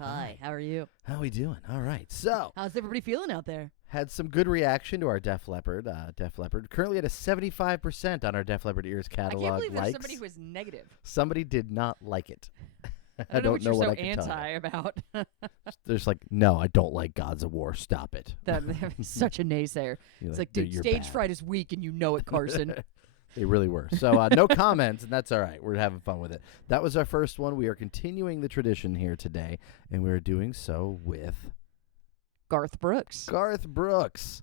Hi, how are you? How we doing? All right. So, How's everybody feeling out there? had some good reaction to our Def Leppard. Def Leppard currently at a 75% on our Def Leppard Ears I catalog. can't believe there's likes. somebody who is negative. Somebody did not like it. I don't know what you're what so I can tell you. anti about. There's like, no, I don't like Gods of War. Stop it. That such a naysayer. You're It's like, "Dude, dude, you're stage bad." fright is weak, and you know it, Carson. They really were. So no comments, and that's all right. We're having fun with it. That was our first one. We are continuing the tradition here today, and we're doing so with Garth Brooks. Garth Brooks.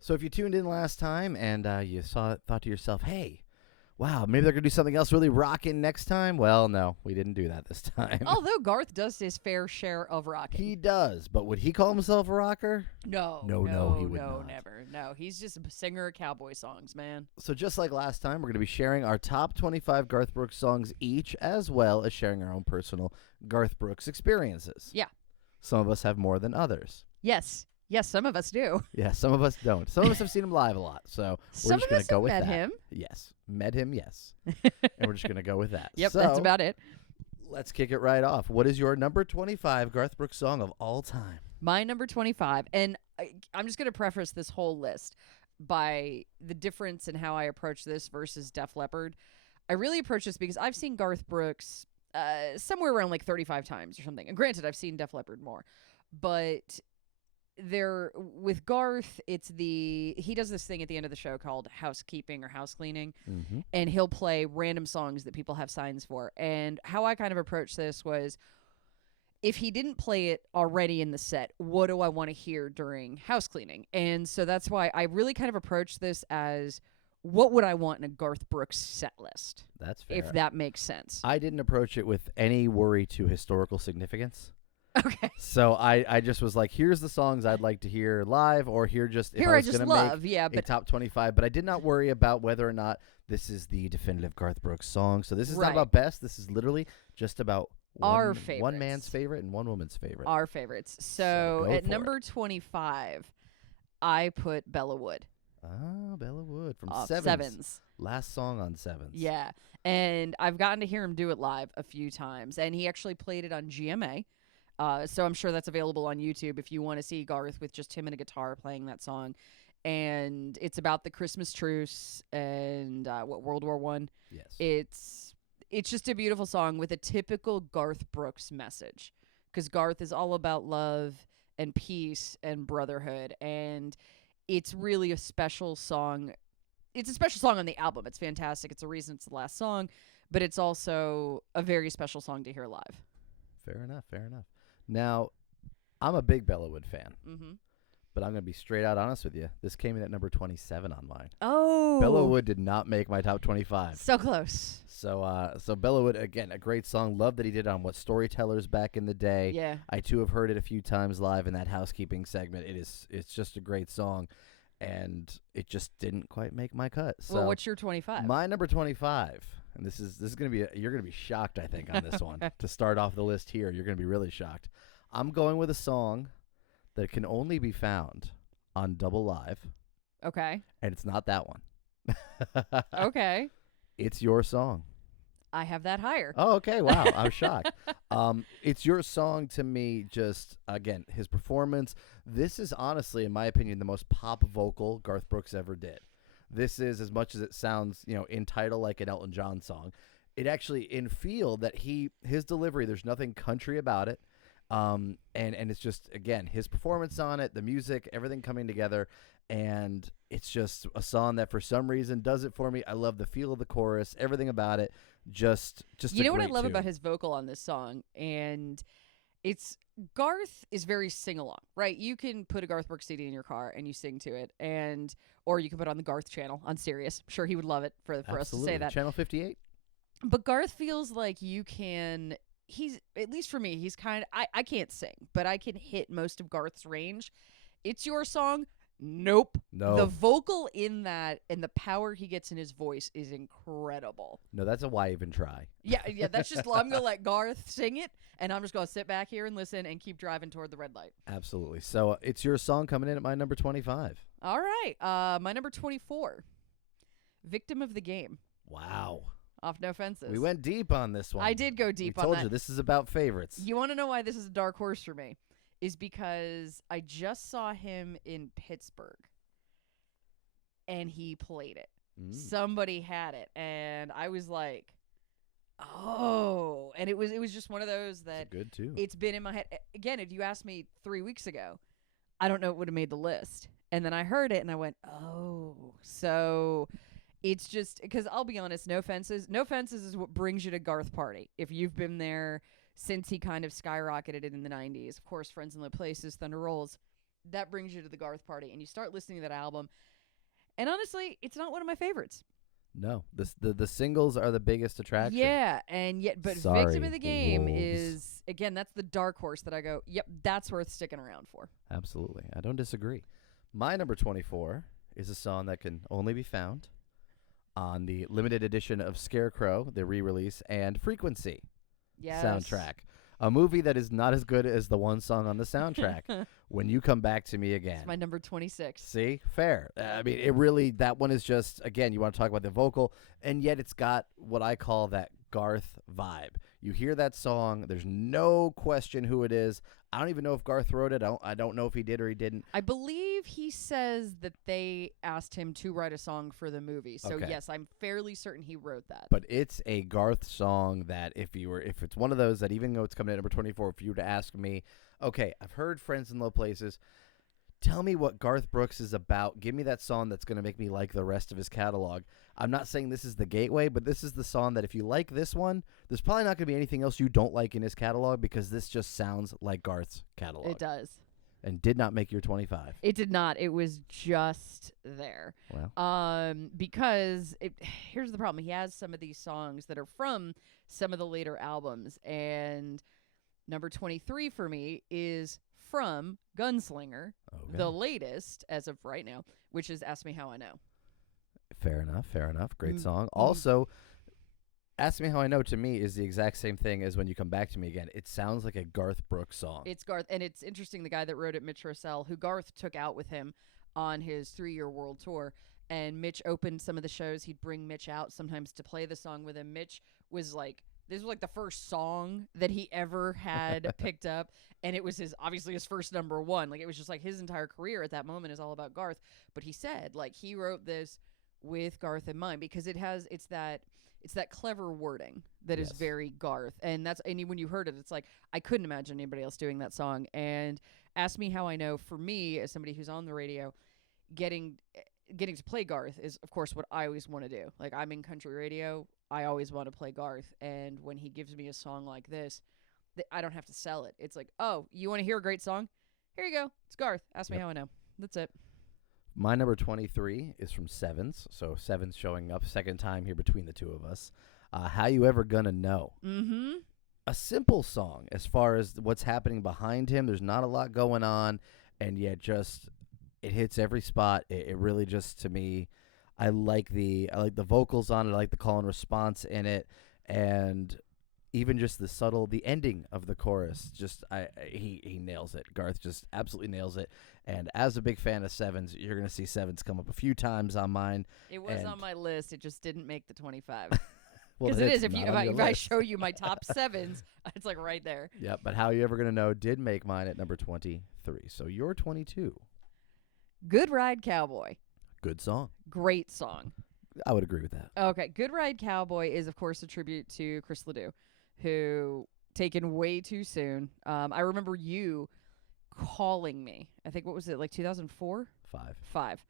So if you tuned in last time and you saw it, thought to yourself, hey, wow, maybe they're going to do something else really rocking next time. Well, no, we didn't do that this time. Although Garth does his fair share of rocking. He does, but would he call himself a rocker? No, he would not. Never. No, he's just a singer of cowboy songs, man. So just like last time, we're going to be sharing our top 25 Garth Brooks songs each, as well as sharing our own personal Garth Brooks experiences. Yeah. Some of us have more than others. Yes, some of us do. Yeah, some of us don't. Some of us have seen him live a lot, so we're Some just of going us to go have with met that. him. Yes, met him, yes. And we're just going to go with that. Yep, so, that's about it. Let's kick it right off. What is your number 25 Garth Brooks song of all time? My number 25, and I'm just going to preface this whole list by the difference in how I approach this versus Def Leppard. I really approach this because I've seen Garth Brooks somewhere around like 35 times or something. And granted, I've seen Def Leppard more. But with Garth, he does this thing at the end of the show called housekeeping or house cleaning, and he'll play random songs that people have signs for. And how I kind of approached this was, if he didn't play it already in the set, what do I want to hear during house cleaning? And so that's why I really kind of approached this as, what would I want in a Garth Brooks set list? That's fair. If that makes sense. I didn't approach it with any worry to historical significance. Okay. So I just was like, here's the songs I'd like to hear live, or here I was going to make a top 25. But I did not worry about whether or not this is the definitive Garth Brooks song. So this is not about best. This is literally just about our favorites. One man's favorite and one woman's favorite. Our favorites. So at number 25, I put Bella Wood. Ah, Bella Wood from Sevens. Last song on Sevens. Yeah. And I've gotten to hear him do it live a few times. And he actually played it on GMA. So I'm sure that's available on YouTube if you want to see Garth with just him and a guitar playing that song. And it's about the Christmas truce and World War I. Yes. It's just a beautiful song with a typical Garth Brooks message, because Garth is all about love and peace and brotherhood, and it's really a special song. It's a special song on the album. It's fantastic. It's a reason it's the last song, but it's also a very special song to hear live. Fair enough. Now, I'm a big Bella Wood fan, but I'm going to be straight out honest with you. This came in at number 27 on mine. Oh. Bella Wood did not make my top 25. So close. So Bella Wood, again, a great song. Love that he did on Storytellers back in the day. Yeah. I, too, have heard it a few times live in that housekeeping segment. It's just a great song, and it just didn't quite make my cut. So well, what's your 25? My number 25, and this is going to be you're going to be shocked, I think, on this one. To start off the list here, you're going to be really shocked. I'm going with a song that can only be found on Double Live. Okay. And it's not that one. Okay. It's Your Song. I have that higher. Oh, okay. Wow. I'm shocked. It's Your Song to me, just, again, his performance. This is honestly, in my opinion, the most pop vocal Garth Brooks ever did. This is, as much as it sounds, in title like an Elton John song, it actually, in feel that his delivery, there's nothing country about it. And it's just, again, his performance on it, the music, everything coming together. And it's just a song that for some reason does it for me. I love the feel of the chorus, everything about it. Just you know what I love tune. about his vocal on this song, and it's Garth is very sing along, right? You can put a Garth Brooks CD in your car and you sing to it, or you can put it on the Garth channel on Sirius. I'm sure he would love it for us to say that. Channel 58. But Garth feels like you can. He's, at least for me, he's kind of. I can't sing, but I can hit most of Garth's range. It's Your Song. Nope. No. The vocal in that and the power he gets in his voice is incredible. No, that's a why even try. Yeah, that's just, I'm going to let Garth sing it, and I'm just going to sit back here and listen and keep driving toward the red light. Absolutely. So It's Your Song coming in at my number 25. All right. My number 24, Victim of the Game. Wow. off No Fences. We went deep on this one. I did go deep we on told that. you this is about favorites. You want to know why this is a dark horse for me? Is because I just saw him in Pittsburgh, and he played it. Somebody had it, and I was like, oh. And it was just one of those that good too. It's been in my head. Again, if you asked me 3 weeks ago, I don't know it would have made the list. And then I heard it, and I went, oh. So it's just because I'll be honest, No Fences is what brings you to Garth Party. If you've been there since he kind of skyrocketed in the 90s, of course, Friends in Low Places, Thunder Rolls, that brings you to the Garth Party. And you start listening to that album. And honestly, it's not one of my favorites. No, the singles are the biggest attraction. Yeah, and yet, but Sorry, Victim of the Game wolves. is, again, that's the dark horse that I go, yep, that's worth sticking around for. Absolutely. I don't disagree. My number 24 is a song that can only be found on the limited edition of Scarecrow, the re-release, and Frequency soundtrack. A movie that is not as good as the one song on the soundtrack, When You Come Back to Me Again. It's my number 26. See? Fair. I mean, it really, that one is just, again, you want to talk about the vocal, and yet it's got what I call that Garth vibe. You hear that song, there's no question who it is. I don't even know if Garth wrote it. I don't know if he did or he didn't. I believe he says that they asked him to write a song for the movie. So, yes, I'm fairly certain he wrote that. But it's a Garth song that if it's one of those that even though it's coming at number 24, if you were to ask me, okay, I've heard Friends in Low Places, tell me what Garth Brooks is about. Give me that song that's going to make me like the rest of his catalog. I'm not saying this is the gateway, but this is the song that if you like this one, there's probably not going to be anything else you don't like in his catalog because this just sounds like Garth's catalog. It does. And did not make your 25. It did not. It was just there. Wow. Because here's the problem. He has some of these songs that are from some of the later albums. And number 23 for me is from Gunslinger, the latest as of right now, which is Ask Me How I Know. Fair enough. Great song. Also, Ask Me How I Know to me is the exact same thing as When You Come Back to Me Again. It sounds like a Garth Brooks song. It's Garth, and it's interesting, the guy that wrote it, Mitch Rossell, who Garth took out with him on his 3-year world tour, and Mitch opened some of the shows. He'd bring Mitch out sometimes to play the song with him. Mitch was like, this was like the first song that he ever had picked up, and it was obviously his first number one. Like, it was just like his entire career at that moment is all about Garth. But he said, like, he wrote this with Garth in mind because it's that clever wording that is very Garth, and when you heard it, it's like I couldn't imagine anybody else doing that song. And Ask Me How I Know, for me as somebody who's on the radio, getting to play Garth is of course what I always want to do. Like, I'm in country radio, I always want to play Garth, and when he gives me a song like this, I don't have to sell it. It's like, oh, you want to hear a great song? Here you go. It's Garth. Ask Me How I Know. That's it. My number 23 is from Sevens. So Sevens showing up second time here between the two of us. How You Ever Gonna Know? Mm-hmm. A simple song as far as what's happening behind him. There's not a lot going on, and yet just it hits every spot. It really just, to me, I like the vocals on it. I like the call and response in it, and even just the ending of the chorus. Just he nails it. Garth just absolutely nails it. And as a big fan of Sevens, you're going to see Sevens come up a few times on mine. It was on my list. It just didn't make the 25. Well, because it is. If I show you my top sevens, it's like right there. Yeah, but How You Ever Gonna Know did make mine at number 23. So you're 22. Good Ride Cowboy. Good song. Great song. I would agree with that. Okay. Good Ride Cowboy is, of course, a tribute to Chris Ledoux, who taken way too soon. I remember you calling me. I think, what was it, like 2004? Five.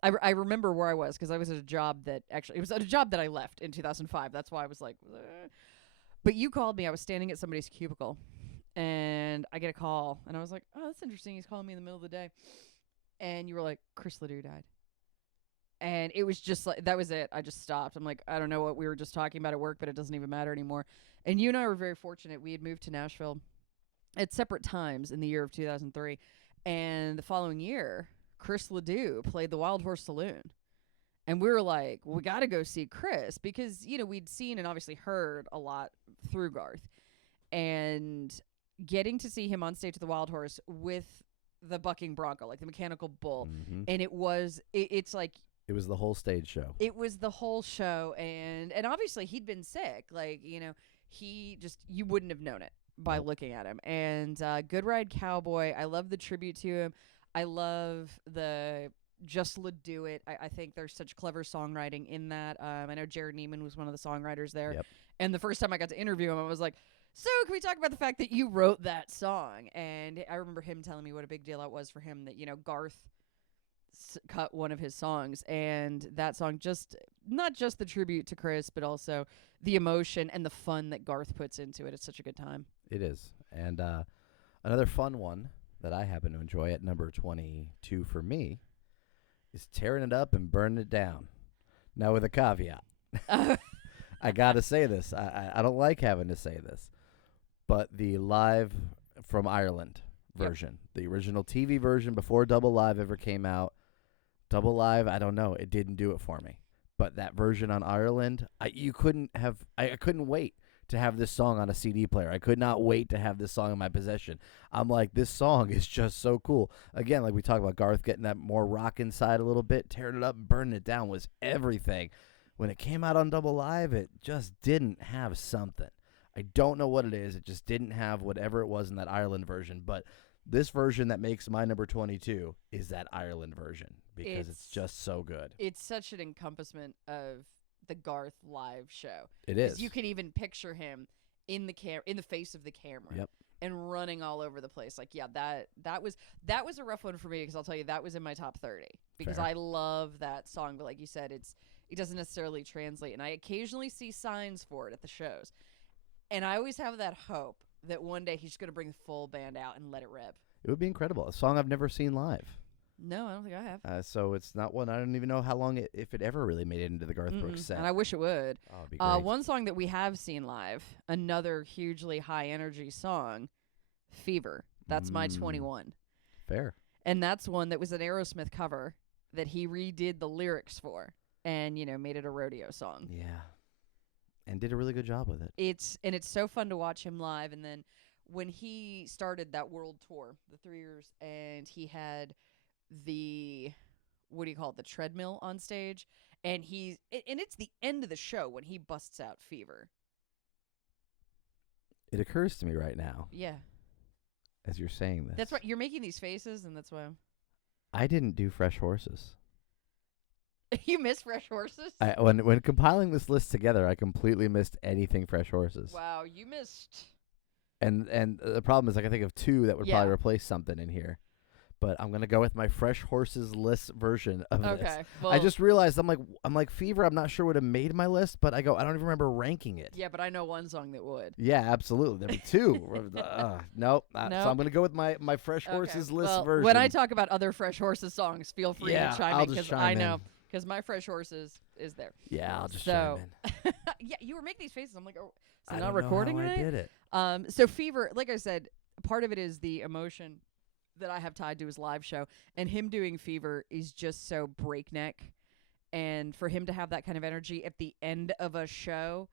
I remember where I was because I was at a job that it was at a job that I left in 2005. That's why I was like, But you called me. I was standing at somebody's cubicle, and I get a call, and I was like, oh, that's interesting. He's calling me in the middle of the day. And you were like, Chris Ledoux died. And it was just like, that was it. I just stopped. I'm like, I don't know what we were just talking about at work, but it doesn't even matter anymore. And you and I were very fortunate. We had moved to Nashville at separate times in the year of 2003. And the following year, Chris Ledoux played the Wild Horse Saloon. And we were like, well, we got to go see Chris because, we'd seen and obviously heard a lot through Garth. And getting to see him on stage at the Wild Horse with the bucking bronco, like the mechanical bull. Mm-hmm. And it's like It was the whole stage show. It was the whole show, and obviously he'd been sick. Like, he just, you wouldn't have known it by Nope. looking at him. And Good Ride Cowboy, I love the tribute to him. I love the Just Do It. I think there's such clever songwriting in that. I know Jared Neiman was one of the songwriters there. Yep. And the first time I got to interview him, I was like, so can we talk about the fact that you wrote that song? And I remember him telling me what a big deal it was for him that, Garth cut one of his songs, and that song, just not just the tribute to Chris, but also the emotion and the fun that Garth puts into it. It's such a good time. It is. And another fun one that I happen to enjoy at number 22 for me is Tearing It Up and Burning It Down. Now with a caveat. I got to say this. I don't like having to say this, but the live from Ireland version, the original TV version before Double Live ever came out, Double Live, I don't know, it didn't do it for me. But that version on Ireland, I couldn't wait to have this song on a CD player. I could not wait to have this song in my possession. I'm like, this song is just so cool. Again, like we talked about Garth getting that more rock inside a little bit, Tearing It Up and Burning It Down was everything. When it came out on Double Live, it just didn't have something. I don't know what it is. It just didn't have whatever it was in that Ireland version. But this version that makes my number 22 is that Ireland version because it's just so good. It's such an encompassment of the Garth live show. It is. You can even picture him in the face of the camera. Yep. And running all over the place. Like, yeah, that was a rough one for me, because I'll tell you, that was in my top 30 because Fair. I love that song, but like you said, it doesn't necessarily translate, and I occasionally see signs for it at the shows. And I always have that hope that one day he's going to bring the full band out and let it rip. It would be incredible. A song I've never seen live. No, I don't think I have. So it's not one. I don't even know how long if it ever really made it into the Garth Brooks set. And I wish it would. Oh, it'd be great. One song that we have seen live, another hugely high energy song, Fever. That's my 21. Fair. And that's one that was an Aerosmith cover that he redid the lyrics for and, made it a rodeo song. Yeah. And did a really good job with it. It's so fun to watch him live. And then when he started that world tour, the 3 years, and he had the treadmill on stage, and it's the end of the show when he busts out Fever. It occurs to me right now. Yeah. As you're saying this. That's right. You're making these faces, and that's why I didn't do Fresh Horses. You miss Fresh Horses? When compiling this list together, I completely missed anything Fresh Horses. Wow, you missed. And the problem is I can think of two that would probably replace something in here. But I'm gonna go with my Fresh Horses list version of this. Okay. Well, I just realized I'm like Fever. I'm not sure would have made my list, but I don't even remember ranking it. yeah, but I know one song that would. Yeah, absolutely. There were two. Nope. So I'm gonna go with my Fresh Horses list version. When I talk about other Fresh Horses songs, feel free to chime I'll in, just because chime I in. know, because my Fresh Horses is there. Yeah, I'll just chime in. Yeah, you were making these faces. I'm like, is I it don't not know recording how right? I did it. So Fever, like I said, part of it is the emotion that I have tied to his live show, and him doing Fever is just so breakneck, and for him to have that kind of energy at the end of a show,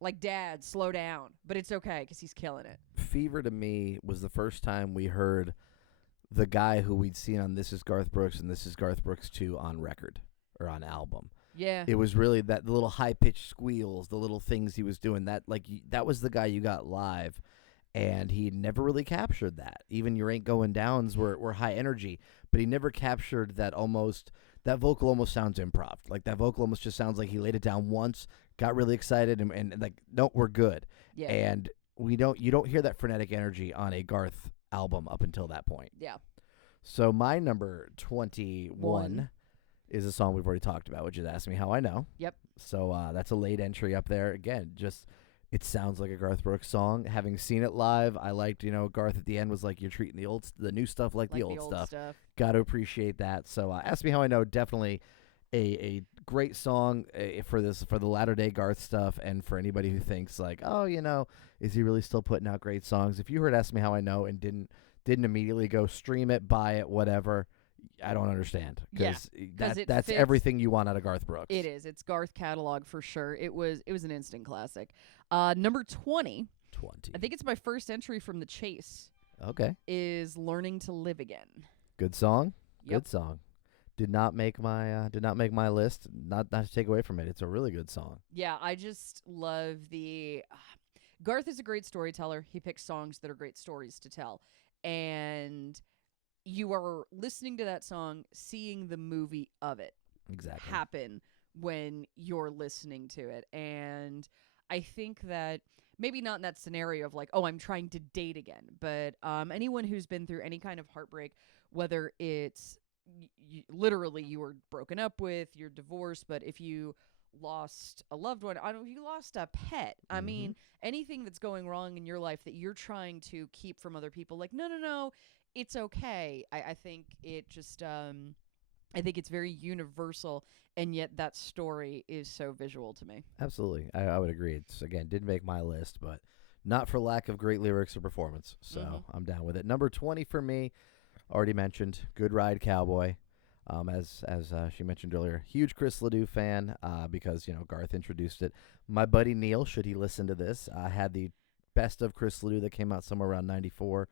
like, Dad, slow down, but it's okay because he's killing it. Fever to me was the first time we heard the guy who we'd seen on This Is Garth Brooks and This Is Garth Brooks 2 on record or on album. Yeah. It was really the little high-pitched squeals, the little things he was doing. That was the guy you got live, and he never really captured that. Even Your Ain't Going Downs were high energy, but he never captured that vocal almost sounds improv. Like, that vocal almost just sounds like he laid it down once, got really excited, and like, no, we're good. Yeah. And you don't hear that frenetic energy on a Garth album up until that point. Yeah. So my number 21 is a song we've already talked about, which is Ask Me How I Know. Yep. So that's a late entry up there. Again, just it sounds like a Garth Brooks song. Having seen it live, I liked, Garth at the end was like, you're treating the new stuff like the old stuff. Got to appreciate that. So Ask Me How I Know, definitely a great song for the latter day Garth stuff, and for anybody who thinks like, oh, is he really still putting out great songs? If you heard Ask Me How I Know and didn't immediately go stream it, buy it, whatever, I don't understand, because that's everything you want out of Garth Brooks. It is. It's Garth catalog for sure. It was an instant classic. Number 20. I think it's my first entry from The Chase. Okay. Is Learning to Live Again. Good song. Yep. Good song. Did not make my list. Not to take away from it. It's a really good song. Yeah, I just love the Garth is a great storyteller. He picks songs that are great stories to tell. And you are listening to that song, seeing the movie of it Exactly. happen when you're listening to it. And I think that maybe not in that scenario of like, oh, I'm trying to date again, but anyone who's been through any kind of heartbreak, whether it's literally you were broken up with, you're divorced, but if you lost a loved one, I don't you lost a pet. I mean, anything that's going wrong in your life that you're trying to keep from other people, like, no, it's okay. I think it just I think it's very universal, and yet that story is so visual to me. Absolutely. I would agree. It's, again, didn't make my list, but not for lack of great lyrics or performance. So I'm down with it. Number 20 for me, already mentioned, Good Ride Cowboy. As she mentioned earlier, huge Chris Ledoux fan because, Garth introduced it. My buddy Neil, should he listen to this, had the best of Chris Ledoux that came out somewhere around 94.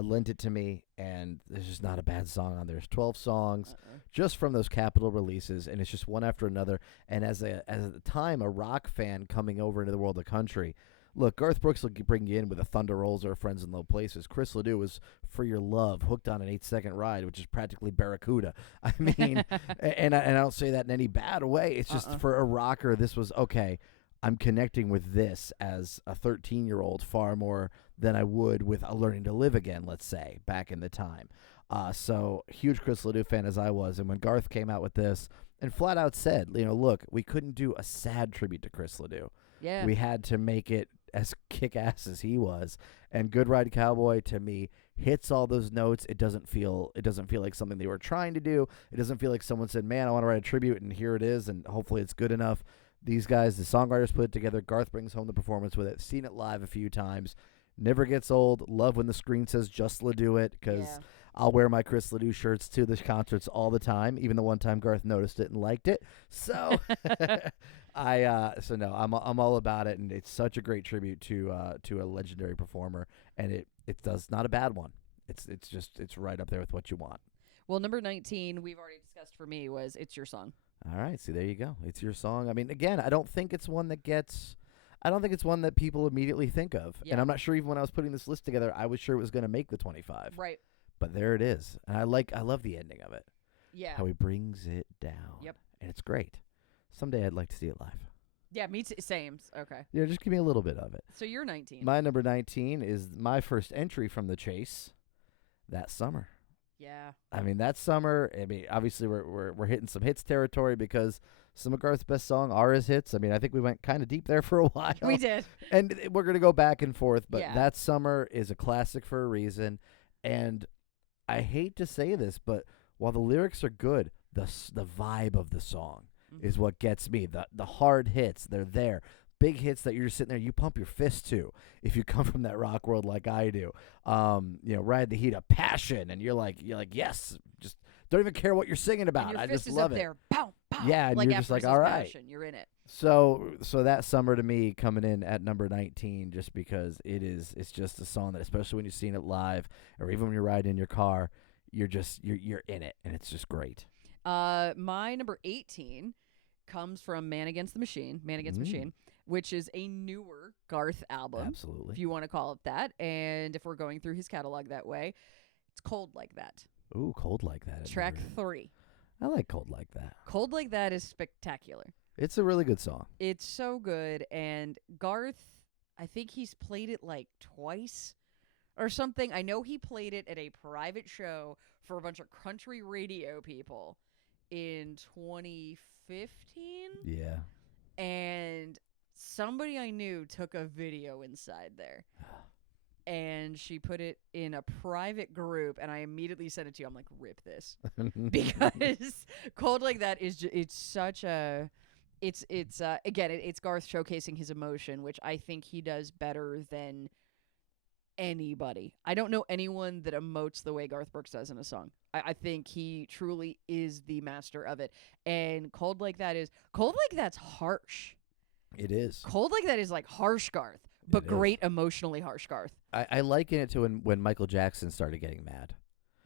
Lent it to me, and there's just not a bad song on there. There's 12 songs just from those Capitol releases, and it's just one after another. And as at the time, a rock fan coming over into the world of country, look, Garth Brooks will bring you in with a Thunder Rolls or Friends in Low Places. Chris Ledoux was For Your Love, Hooked on an 8-Second Ride, which is practically Barracuda. I mean, and I don't say that in any bad way. It's just for a rocker, this was, okay, I'm connecting with this as a 13-year-old far more than I would with Learning to Live Again, let's say, back in the time. So huge Chris Ledoux fan as I was. And when Garth came out with this and flat out said, look, we couldn't do a sad tribute to Chris Ledoux. Yeah. We had to make it as kick-ass as he was. And Good Ride Cowboy, to me, hits all those notes. It doesn't feel like something they were trying to do. It doesn't feel like someone said, man, I want to write a tribute, and here it is, and hopefully it's good enough. These guys, the songwriters, put it together. Garth brings home the performance with it. Seen it live a few times. Never gets old. Love when the screen says just Ledoux it, because I'll wear my Chris Ledoux shirts to the concerts all the time. Even the one time Garth noticed it and liked it. So I'm all about it, and it's such a great tribute to a legendary performer, and it does not a bad one. It's right up there with what you want. Well, number 19 we've already discussed for me was It's Your Song. All right, see, there you go. It's your song. I mean, again, I don't think it's one that people immediately think of. Yeah. And I'm not sure even when I was putting this list together, I was sure it was going to make the 25. Right. But there it is. And I love the ending of it. Yeah. How he brings it down. Yep. And it's great. Someday I'd like to see it live. Yeah, me too. Same. Okay. Yeah, just give me a little bit of it. So you're 19. My number 19 is my first entry from the chase, That Summer. Yeah. I mean, that summer, obviously we're hitting some hits territory because some of Garth's best songs are his hits. I mean, I think we went kind of deep there for a while. We did. And we're going to go back and forth, but Yeah. That Summer is a classic for a reason. And I hate to say this, but while the lyrics are good, the vibe of the song is what gets me. The hard hits, they're there. Big hits that you're just sitting there, you pump your fist to if you come from that rock world like I do. Ride the Heat of Passion, and you're like, yes, just don't even care what you're singing about. And your I fist just is love up it. there. Pow, pow. Yeah, and like you're just like, Versus all right. Passion, you're in it. So That Summer to me coming in at number 19 just because it's just a song that, especially when you're seeing it live or even when you're riding in your car, you're in it, and it's just great. My number 18 comes from Man Against Machine, which is a newer Garth album. Absolutely. If you want to call it that. And if we're going through his catalog that way, it's Cold Like That. Ooh, Cold Like That. Track 3. I like Cold Like That. Cold Like That is spectacular. It's a really good song. It's so good. And Garth, I think he's played it like twice or something. I know he played it at a private show for a bunch of country radio people in 2015. Yeah. And somebody I knew took a video inside there. And she put it in a private group, and I immediately sent it to you. I'm like, rip this. Because Cold Like That is it's such a it's Garth showcasing his emotion, which I think he does better than anybody. I don't know anyone that emotes the way Garth Brooks does in a song. I think he truly is the master of it. And Cold Like That's harsh. It is. Cold Like That is like harsh Garth, but great emotionally harsh Garth. I liken it to when Michael Jackson started getting mad.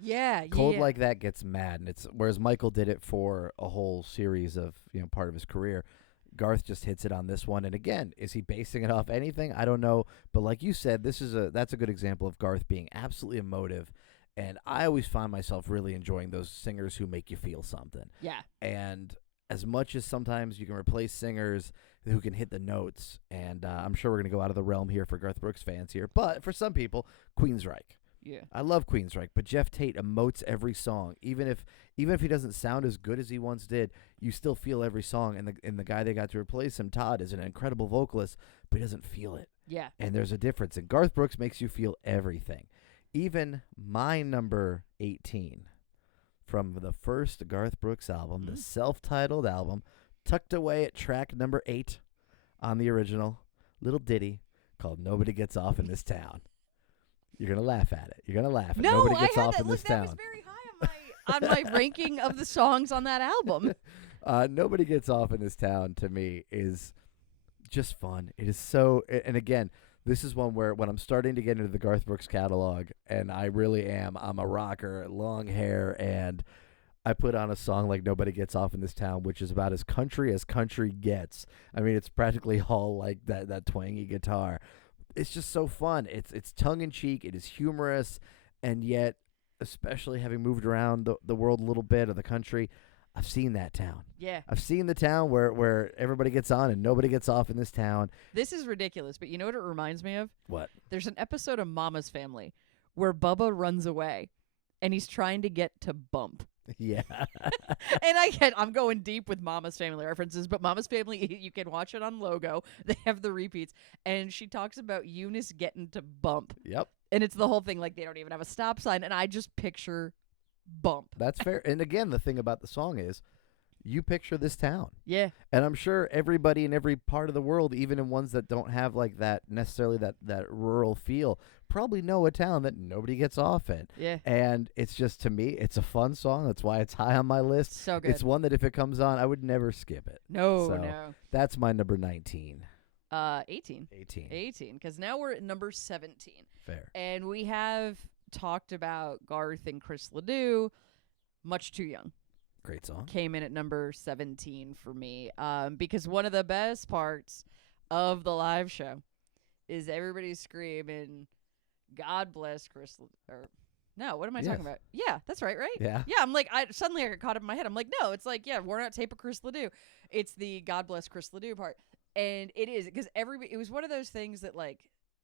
Yeah, Cold yeah. Like That gets mad, and it's whereas Michael did it for a whole series of part of his career. Garth just hits it on this one, and again, is he basing it off anything? I don't know, but like you said, that's a good example of Garth being absolutely emotive, and I always find myself really enjoying those singers who make you feel something. Yeah. And as much as sometimes you can replace singers who can hit the notes, and I'm sure we're going to go out of the realm here for Garth Brooks fans here, but for some people, Queensryche. Yeah. I love Queensryche, but Jeff Tate emotes every song, even if he doesn't sound as good as he once did. You still feel every song, and the guy they got to replace him, Todd, is an incredible vocalist, but he doesn't feel it. Yeah. And there's a difference. And Garth Brooks makes you feel everything. Even my number 18 from the first Garth Brooks album, the self-titled album, tucked away at track number 8 on the original, little ditty called "Nobody Gets Off in This Town." You're gonna laugh at it. You're gonna laugh at No, "Nobody I Gets had Off that. in Look, This that Town." was very high on my ranking of the songs on that album. "Nobody Gets Off in This Town" to me is just fun. It is so, and again, this is one where when I'm starting to get into the Garth Brooks catalog, and I really am, I'm a rocker, long hair, and I put on a song like "Nobody Gets Off in This Town," which is about as country gets. I mean, it's practically all like that twangy guitar. It's just so fun. It's tongue in cheek. It is humorous, and yet, especially having moved around the world a little bit of the country, I've seen that town. Yeah. I've seen the town where everybody gets on and nobody gets off in this town. This is ridiculous, but you know what it reminds me of? What? There's an episode of Mama's Family where Bubba runs away and he's trying to get to Bump. Yeah. And I'm going deep with Mama's Family references, but Mama's Family, you can watch it on Logo. They have the repeats. And she talks about Eunice getting to Bump. Yep. And it's the whole thing, like they don't even have a stop sign. And I just picture Bump. That's fair. And again, the thing about the song is you picture this town. Yeah. And I'm sure everybody in every part of the world, even in ones that don't have like that necessarily that rural feel, probably know a town that nobody gets off in. Yeah. And it's just, to me, it's a fun song. That's why it's high on my list. So good. It's one that if it comes on, I would never skip it. No, So, no. That's my number 19. 18. 18. Because now we're at number 17. Fair. And we have talked about Garth and Chris Ledoux. Much Too Young Great song. came in at number 17 for me. Because one of the best parts of the live show is everybody screaming, "God bless Chris Ledoux." No, what am I talking about? Yeah, that's right? Yeah. Yeah, I'm like, suddenly I got caught up in my head. I'm like, no, it's like, yeah, worn out tape of Chris Ledoux. It's the "God bless Chris Ledoux" part. And it is, because it was one of those things that, like,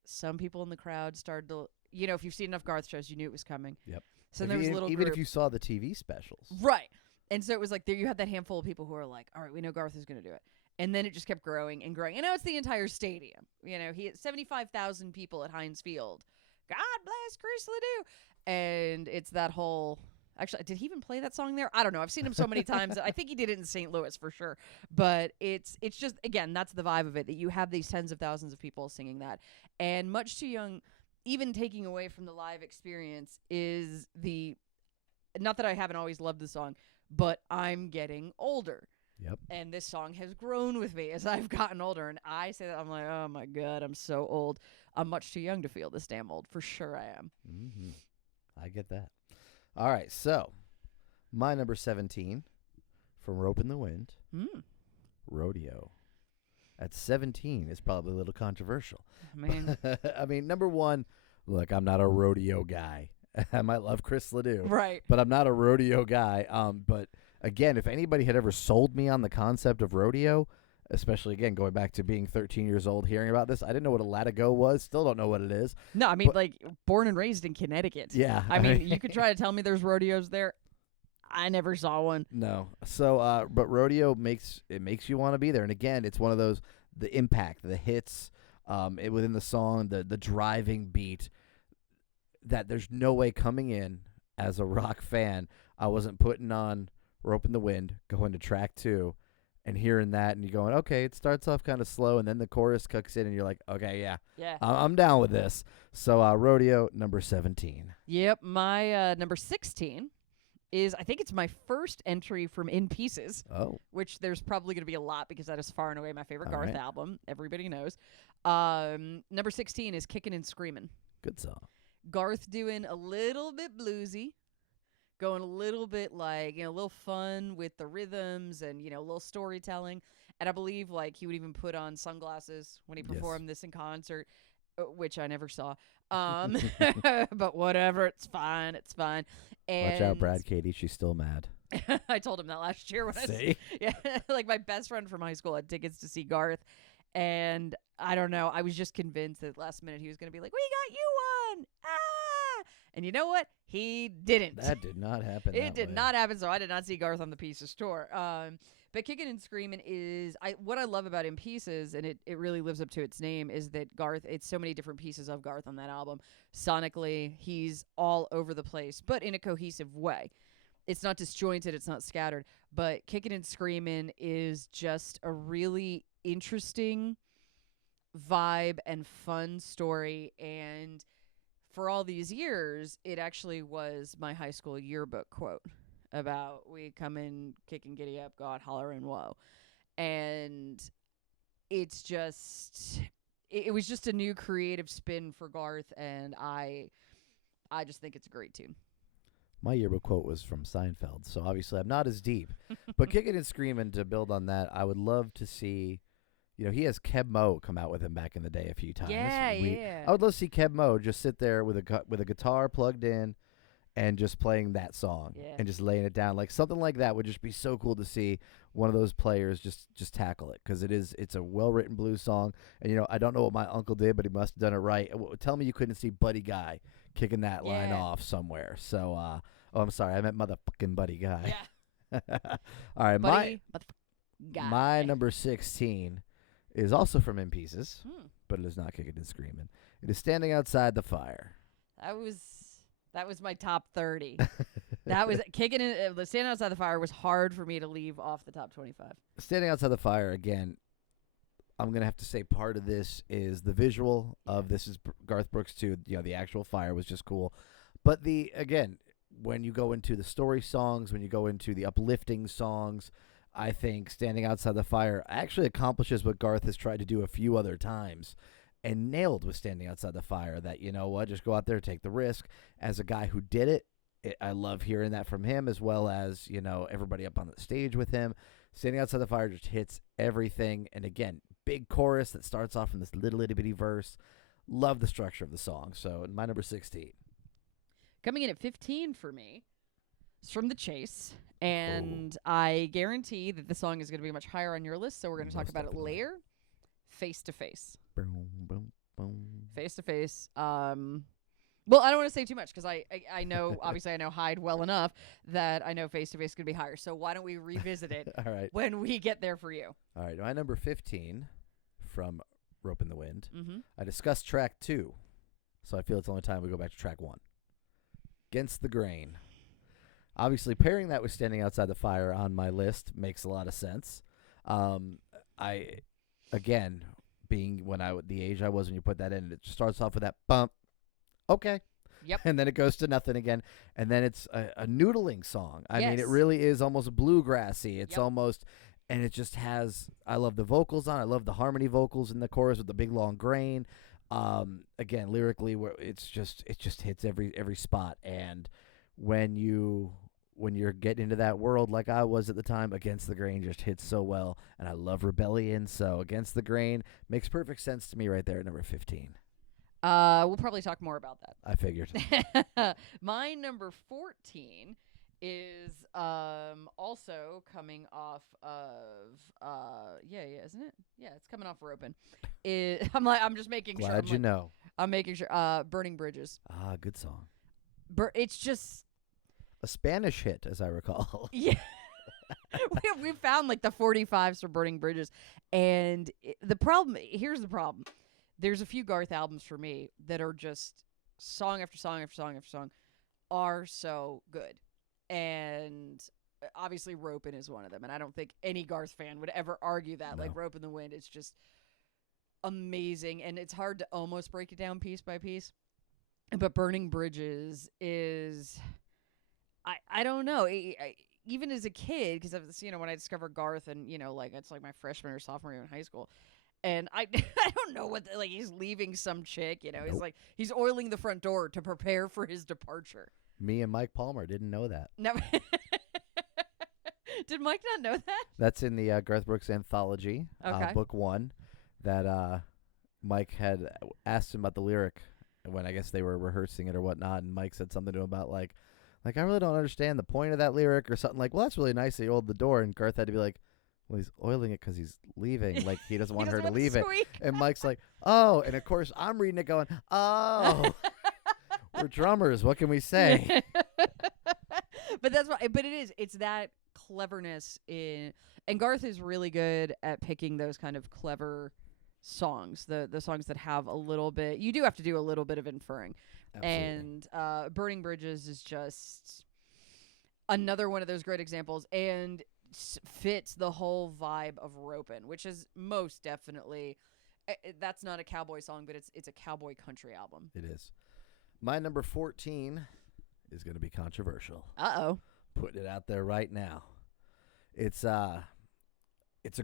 some people in the crowd started to, if you've seen enough Garth shows, you knew it was coming. Yep. So there was a little even group. if you saw the TV specials. Right. And so it was like, there you had that handful of people who are like, all right, we know Garth is going to do it. And then it just kept growing and growing. And now it's the entire stadium. He had 75,000 people at Heinz Field. God bless Chris Ledoux. And it's that whole... Actually, did he even play that song there? I don't know. I've seen him so many times. I think he did it in St. Louis for sure. But it's just, again, that's the vibe of it, that you have these tens of thousands of people singing that. And Much Too Young, even taking away from the live experience, is the... Not that I haven't always loved the song, but I'm getting older. Yep. And this song has grown with me as I've gotten older. And I say that, I'm like, oh my God, I'm so old. I'm much too young to feel this damn old. For sure I am. Mm-hmm. I get that. All right, so my number 17 from Rope in the Wind, Rodeo. At 17 is probably a little controversial. Man. I mean, number one, look, I'm not a rodeo guy. I might love Chris Ledoux. Right. But I'm not a rodeo guy. But again, if anybody had ever sold me on the concept of rodeo, especially, again, going back to being 13 years old, hearing about this, I didn't know what a latigo was. Still don't know what it is. No, I mean, like, born and raised in Connecticut. Yeah. I mean, you could try to tell me there's rodeos there. I never saw one. No. So, but rodeo makes you want to be there. And again, it's one of those, the impact, the hits within the song, the driving beat, that there's no way coming in as a rock fan, I wasn't putting on Rope in the Wind, going to track 2, and hearing that, and you're going, okay, it starts off kind of slow, and then the chorus kicks in, and you're like, okay, yeah. I'm down with this. So, Rodeo, number 17. Yep, my number 16 is, I think it's my first entry from In Pieces. Oh. Which there's probably going to be a lot, because that is far and away my favorite All Garth right. album. Everybody knows. Number 16 is Kickin' and Screamin'. Good song. Garth doing a little bit bluesy, going a little bit like, a little fun with the rhythms and, a little storytelling. And I believe like he would even put on sunglasses when he Yes. performed this in concert, which I never saw. But whatever, it's fine. It's fine. Watch out, And Brad Katie. She's still mad. I told him that last year when See? yeah, like my best friend from high school had tickets to see Garth, and I don't know, I was just convinced that last minute he was going to be like, "We got you one!" And you know what? He didn't. That did not happen. It did not happen. So I did not see Garth on the Pieces tour. But Kickin' and Screamin' is what I love about In Pieces, and it really lives up to its name, is that Garth, it's so many different pieces of Garth on that album. Sonically, he's all over the place, but in a cohesive way. It's not disjointed, it's not scattered, but Kickin' and Screamin' is just a really interesting vibe and fun story. And for all these years, it actually was my high school yearbook quote about we come in kicking giddy up, God holler and whoa. And it's just it was just a new creative spin for Garth, and I just think it's a great tune. My yearbook quote was from Seinfeld, so obviously I'm not as deep. But Kickin' and Screamin', to build on that, I would love to see, he has Keb Mo come out with him back in the day a few times. Yeah. I would love to see Keb Mo just sit there with a guitar plugged in and just playing that song and just laying it down. Like something like that would just be so cool to see one of those players just tackle it, because it's a well-written blues song. And, I don't know what my uncle did, but he must have done it right. Tell me you couldn't see Buddy Guy kicking that line off somewhere. So, I'm sorry. I meant motherfucking Buddy Guy. Yeah. All right. Buddy Guy. My number 16 is also from In Pieces, but it is not Kickin' and Screamin'. It is Standing Outside the Fire. That was my top 30. That was Standing Outside the Fire was hard for me to leave off the top 25. Standing Outside the Fire, again, I'm going to have to say part of this is the visual of this is Garth Brooks too. The actual fire was just cool. But again, when you go into the story songs, when you go into the uplifting songs, I think Standing Outside the Fire actually accomplishes what Garth has tried to do a few other times and nailed with Standing Outside the Fire, that, just go out there, take the risk. As a guy who did it, I love hearing that from him, as well as, everybody up on the stage with him. Standing Outside the Fire just hits everything. And again, big chorus that starts off in this little itty bitty verse. Love the structure of the song. So my number 16. Coming in at 15 for me, it's from The Chase. And I guarantee that the song is going to be much higher on your list, so we're going to talk about it later. Face to Face. Boom, boom, boom. Face to Face. Well, I don't want to say too much because I know, obviously I know Hyde well enough that I know Face to Face could be higher. So why don't we revisit it All right. when we get there for you? All right. My number 15 from Rope in the Wind. Mm-hmm. I discussed track 2, so I feel it's the only time we go back to track 1. Against the Grain. Obviously, pairing that with Standing Outside the Fire on my list makes a lot of sense. Again, being the age I was when you put that in, it starts off with that bump. Okay. Yep. And then it goes to nothing again. And then it's a noodling song. I mean, it really is almost bluegrassy. It's almost, and it just has, I love the vocals on it. I love the harmony vocals in the chorus with the big long grain. Again, lyrically, it just hits every spot. And when you're getting into that world like I was at the time, Against the Grain just hits so well. And I love Rebellion, so Against the Grain makes perfect sense to me right there at number 15. We'll probably talk more about that. I figured. My number 14 is also coming off of isn't it? Yeah, it's coming off Ropin'. I'm just making sure. Glad you know. I'm making sure. Burning Bridges. Ah, good song. It's just a Spanish hit, as I recall. Yeah. we found like the 45s for Burning Bridges, and here's the problem. There's a few Garth albums for me that are just song after song after song after song are so good. And obviously Ropin' is one of them. And I don't think any Garth fan would ever argue that. No. Like Rope in the Wind, it's just amazing. And it's hard to almost break it down piece by piece. But Burning Bridges is, I don't know. Even as a kid, because when I discovered Garth and, it's like my freshman or sophomore year in high school. And I don't know he's leaving some chick, Nope. He's oiling the front door to prepare for his departure. Me and Mike Palmer didn't know that. No. Did Mike not know that? That's in the Garth Brooks anthology, Okay. book 1, that Mike had asked him about the lyric when I guess they were rehearsing it or whatnot, and Mike said something to him about like I really don't understand the point of that lyric or something like, well, that's really nice that you oiled the door, and Garth had to be like, well, he's oiling it because he's leaving, like he doesn't want her to leave it, and Mike's like, oh, and of course I'm reading it going, oh, we're drummers, what can we say? But that's why. But it's that cleverness in, and Garth is really good at picking those kind of clever songs, the songs that have a little bit, you do have to do a little bit of inferring. Absolutely. And Burning Bridges is just another one of those great examples, and fits the whole vibe of Ropin', which is most definitely, that's not a cowboy song, but it's a cowboy country album. It is. My number 14 is going to be controversial. Uh-oh. Putting it out there right now. It's a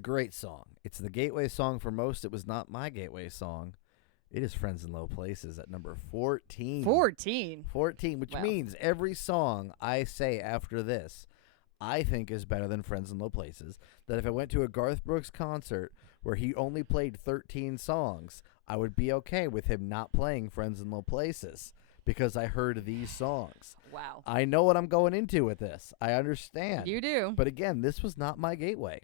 great song. It's the gateway song for most. It was not my gateway song. It is Friends in Low Places at number 14. 14, which means every song I say after this, I think is better than Friends in Low Places. That if I went to a Garth Brooks concert where he only played 13 songs, I would be okay with him not playing Friends in Low Places because I heard these songs. Wow. I know what I'm going into with this. I understand. You do. But again, this was not my gateway.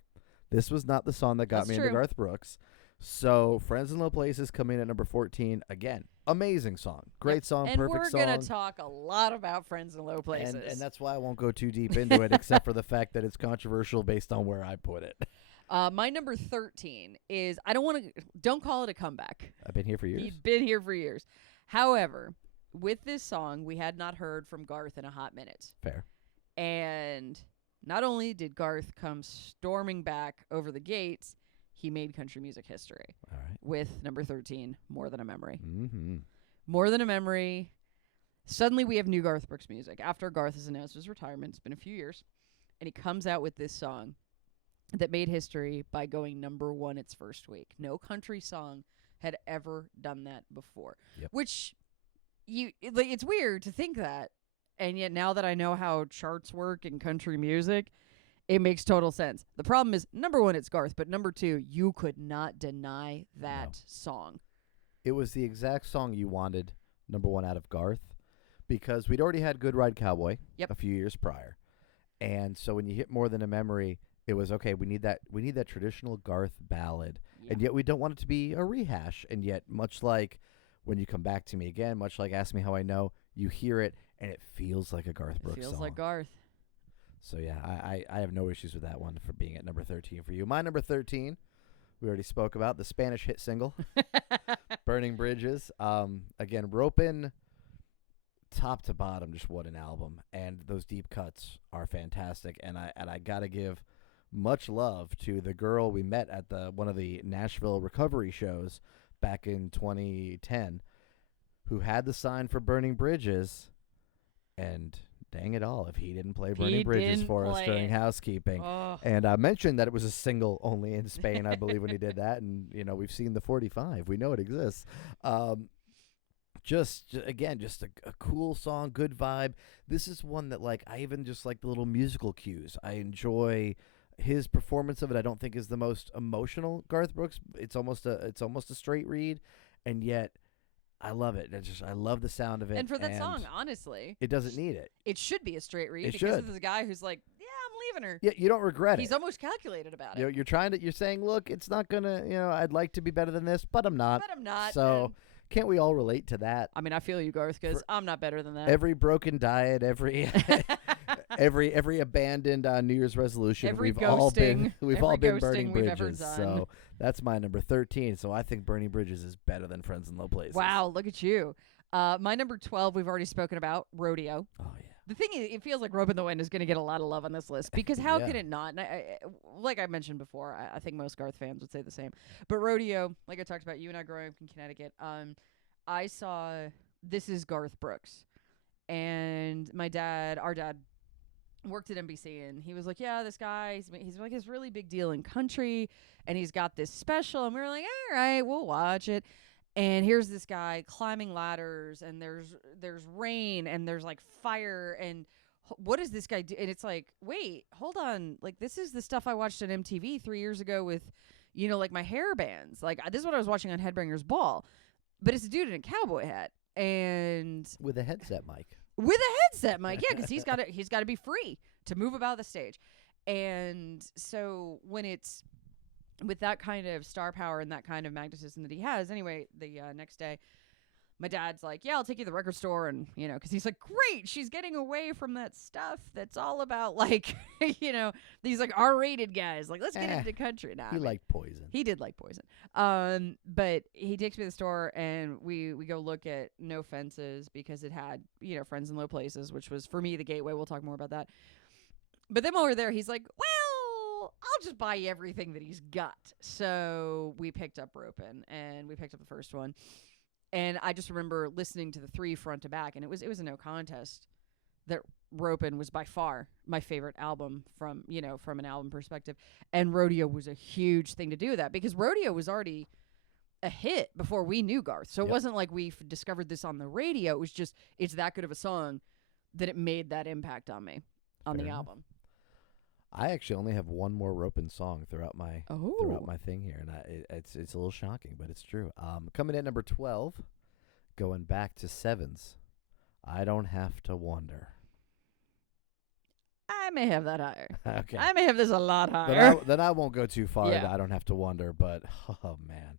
This was not the song that got That's me true. into Garth Brooks. So Friends in Low Places come in at number 14. Again, amazing song. Great song, and perfect song. we're going to talk a lot about Friends in Low Places. And that's why I won't go too deep into it, except for the fact that it's controversial based on where I put it. My number 13 is, don't call it a comeback. I've been here for years. He'd been here for years. However, with this song, we had not heard from Garth in a hot minute. Fair. And not only did Garth come storming back over the gates, he made country music history. All right. With number 13, More Than a Memory. Mm-hmm. More Than a Memory. Suddenly we have new Garth Brooks music. After Garth has announced his retirement, it's been a few years, and he comes out with this song that made history by going number 1 its first week. No country song had ever done that before. Yep. Which, it's weird to think that, and yet now that I know how charts work in country music, it makes total sense. The problem is, number 1, it's Garth, but number 2, you could not deny that song. It was the exact song you wanted, number 1 out of Garth, because we'd already had Good Ride Cowboy a few years prior. And so when you hit More Than a Memory, it was, okay, we need that traditional Garth ballad. Yeah. And yet we don't want it to be a rehash. And yet, much like When You Come Back to Me Again, much like Ask Me How I Know, you hear it, and it feels like a Garth Brooks song. Feels like Garth. So, yeah, I have no issues with that one for being at number 13 for you. My number 13, we already spoke about, the Spanish hit single, Burning Bridges. Again, Ropin', top to bottom, just what an album. And those deep cuts are fantastic. And I got to give much love to the girl we met at one of the Nashville recovery shows back in 2010 who had the sign for Burning Bridges, and dang it all if he didn't play Burning Bridges for us during housekeeping. Oh. And I mentioned that it was a single only in Spain, I believe, when he did that. And, we've seen the 45. We know it exists. Just a cool song, good vibe. This is one that, I even just like the little musical cues. I enjoy his performance of it. I don't think is the most emotional Garth Brooks. It's almost a straight read, and yet I love it. I love the sound of it. And for that song, honestly, it doesn't need it. It should be a straight read It because should. there's a guy who's like, yeah, I'm leaving her. Yeah, you don't regret it. He's almost calculated about it. You're saying, look, it's not gonna, I'd like to be better than this, but I'm not. So can't we all relate to that? I mean, I feel you, Garth, because I'm not better than that. Every broken diet, every every abandoned New Year's resolution, we've all been burning bridges. So that's my number 13. So I think Burning Bridges is better than Friends in Low Places. Wow, look at you. My number 12, we've already spoken about, Rodeo. Oh yeah. The thing is, it feels like Ropin' the Wind is going to get a lot of love on this list because how can it not? And like I mentioned before, I think most Garth fans would say the same. But Rodeo, like I talked about, you and I growing up in Connecticut, I saw This Is Garth Brooks. And our dad worked at NBC, and he was like, yeah, this guy, he's like this really big deal in country, and he's got this special. And we were like, all right, we'll watch it. And here's this guy climbing ladders, and there's rain, and there's like fire, and what does this guy do? And it's like, wait, hold on, like this is the stuff I watched on MTV 3 years ago with, like my hair bands. Like this is what I was watching on Headbangers Ball, but it's a dude in a cowboy hat and with a headset mic. With a headset mic, yeah, because he's got to be free to move about the stage, and so when it's with that kind of star power and that kind of magnetism that he has, anyway, the next day, my dad's like, yeah, I'll take you to the record store, and, because he's like, great, she's getting away from that stuff that's all about, like, these, like, R-rated guys. Like, let's get into country now. He liked Poison. He did like Poison. But he takes me to the store, and we go look at No Fences because it had, Friends in Low Places, which was, for me, the gateway. We'll talk more about that. But then while we're there, he's like, well, I'll just buy you everything that he's got. So we picked up Ropin', and we picked up the first one. And I just remember listening to the 3 front to back, and it was a no contest that Ropin' was by far my favorite album from an album perspective. And Rodeo was a huge thing to do that because Rodeo was already a hit before we knew Garth. So it wasn't like we discovered this on the radio. It was just, it's that good of a song that it made that impact on me on the album. I actually only have one more Ropin' song throughout my thing here, and it's a little shocking, but it's true. Coming in at number 12, going back to Sevens, I Don't Have to Wonder. I may have that higher. Okay, I may have this a lot higher. Then I won't go too far. Yeah. I Don't Have to Wonder, but oh man,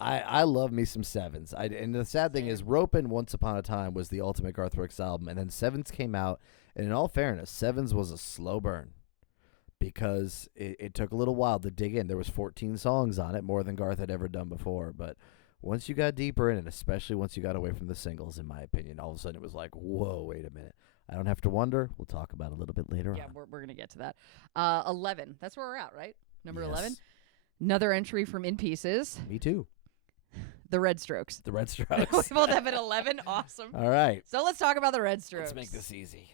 I love me some Sevens. And the sad thing is, Ropin' Once Upon a Time was the ultimate Garth Brooks album, and then Sevens came out, and in all fairness, Sevens was a slow burn. Because it took a little while to dig in. There was 14 songs on it, more than Garth had ever done before. But once you got deeper in it, especially once you got away from the singles, in my opinion, all of a sudden it was like, whoa, wait a minute. I Don't Have to Wonder. We'll talk about it a little bit later on. Yeah, we're going to get to that. 11. That's where we're at, right? Number 11. Another entry from In Pieces. Me too. The Red Strokes. The Red Strokes. We both have an 11. Awesome. All right. So let's talk about the Red Strokes. Let's make this easy.